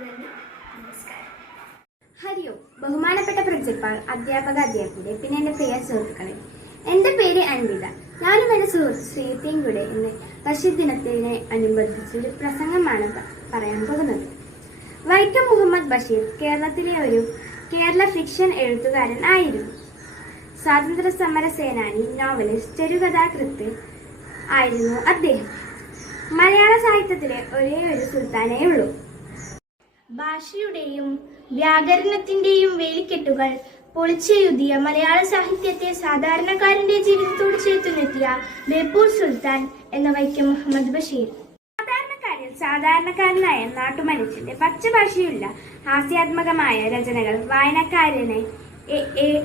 നന്ദി, നമസ്കാരം. ഹരിയോ, ബഹുമാനപ്പെട്ട പ്രിൻസിപ്പാൾ, അധ്യാപികരെ, പിന്നെ എൻ്റെ പ്രിയ സുഹൃത്തുക്കളെ, എൻ്റെ പേര് അൻവിത. ഞാനും എൻ്റെ സുഹൃത്ത് ശ്രീതയും കൂടെ ഇന്ന് ബഷീർ ദിനത്തിനെ അനുബന്ധിച്ച് ഒരു പ്രസംഗമാണ് പറയാൻ പോകുന്നത്. വൈക്കം മുഹമ്മദ് ബഷീർ കേരളത്തിലെ ഒരു കേരള ഫിക്ഷൻ എഴുത്തുകാരൻ ആയിരുന്നു. സ്വാതന്ത്ര്യ സമര സേനാനി, നോവലിസ്റ്റ്, ചെറുകഥാകൃത്ത് ആയിരുന്നു അദ്ദേഹം. മലയാള സാഹിത്യത്തിലെ ഒരേ ഒരു സുൽത്താനേ ഉള്ളൂ. ഭാഷയുടെയും വ്യാകരണത്തിന്റെയും വേലിക്കെട്ടുകൾ പൊളിച്ചെഴുതിയ മലയാള സാഹിത്യത്തെ സാധാരണക്കാരന്റെ ജീവിതത്തോട് ചേർത്തു നിർത്തിയ ബേപ്പൂർ സുൽത്താൻ എന്ന വൈക്കം മുഹമ്മദ് ബഷീർ. സാധാരണക്കാരനായ നാട്ടുമനുഷ്യന്റെ പച്ചഭാഷയുള്ള ഹാസ്യാത്മകമായ രചനകൾ വായനക്കാരനെ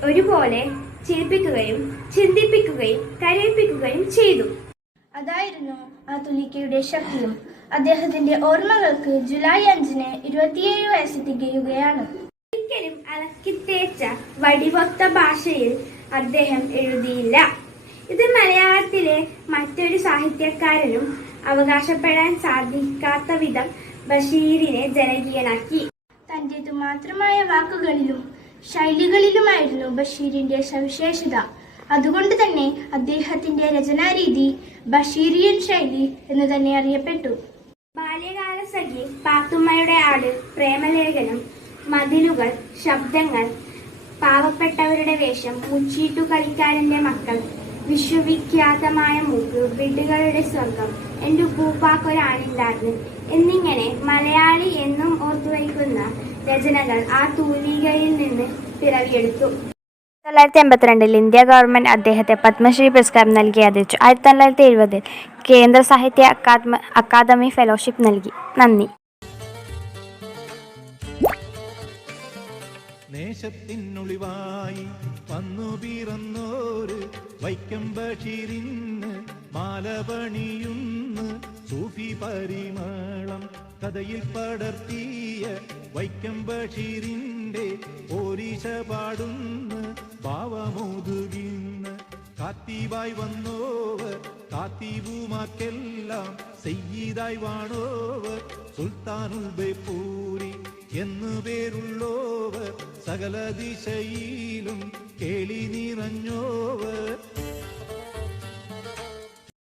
ഒരുപോലെ ചിരിപ്പിക്കുകയും ചിന്തിപ്പിക്കുകയും കരയിപ്പിക്കുകയും ചെയ്തു. അതായിരുന്നു ആ തുലിക്കയുടെ ശക്തിയും. അദ്ദേഹത്തിന്റെ ഓർമ്മകൾക്ക് ജൂലൈ 5-ന് 27 വയസ്സ് തികയുകയാണ്. ഒരിക്കലും അലക്കിത്തേച്ച വടിവൊത്ത ഭാഷയിൽ അദ്ദേഹം എഴുതിയില്ല. ഇത് മലയാളത്തിലെ മറ്റൊരു സാഹിത്യകാരനും അവകാശപ്പെടാൻ സാധിക്കാത്ത വിധം ബഷീറിനെ ജനകീയനാക്കി. തന്റേതു മാത്രമായ വാക്കുകളിലും ശൈലികളിലുമായിരുന്നു ബഷീറിന്റെ സവിശേഷത. അതുകൊണ്ട് തന്നെ അദ്ദേഹത്തിന്റെ രചനാരീതി ബഷീറിയൻ ശൈലി എന്ന് തന്നെ അറിയപ്പെട്ടു. ബാല്യകാല സഖി, പാത്തുമ്മയുടെ ആട്, പ്രേമലേഖനം, മതിലുകൾ, ശബ്ദങ്ങൾ, പാവപ്പെട്ടവരുടെ വേഷം, മുച്ചീട്ടു കളിക്കാരന്റെ മക്കൾ, വിശ്വവിഖ്യാതമായ മൂക്ക്, വിഡുകളുടെ സ്വർഗം, എൻ്റെ ഉപ്പൂപ്പാക്കൊരാളുണ്ടായിരുന്നു എന്നിങ്ങനെ മലയാളി എന്നും ഓർത്തുവയ്ക്കുന്ന രചനകൾ ആ തൂലികയിൽ നിന്ന് പിറവിയെടുത്തു. 1982 ഇന്ത്യ ഗവൺമെന്റ് അദ്ദേഹത്തെ പത്മശ്രീ പുരസ്കാരം നൽകി ആദരിച്ചു. 1970 കേന്ദ്ര സാഹിത്യ അക്കാദമി ഫെലോഷിപ്പ് നൽകി. നന്ദി. ദേശത്തിനുളിവായി വന്നു പിറന്നോര് വൈക്കം ബഷീറിന് മാലപണിയുന്ന് സൂഫി പരിമളം കഥയിൽ പടർത്തിയ വൈക്കം ബഷീറിന്റെ ഓരീശ പാടുന്ന ഭാവമോതുകിന്ന് കാത്തീവായി വന്നോവർ കാത്തീവുമാക്കെല്ലാം സയ്യിദായി വാണോവർ സുൽത്താനുൽ ബേപ്പൂരി എന്നു പേരുള്ളോവർ സകല ദിശയിലും കേളി നിറഞ്ഞോവർ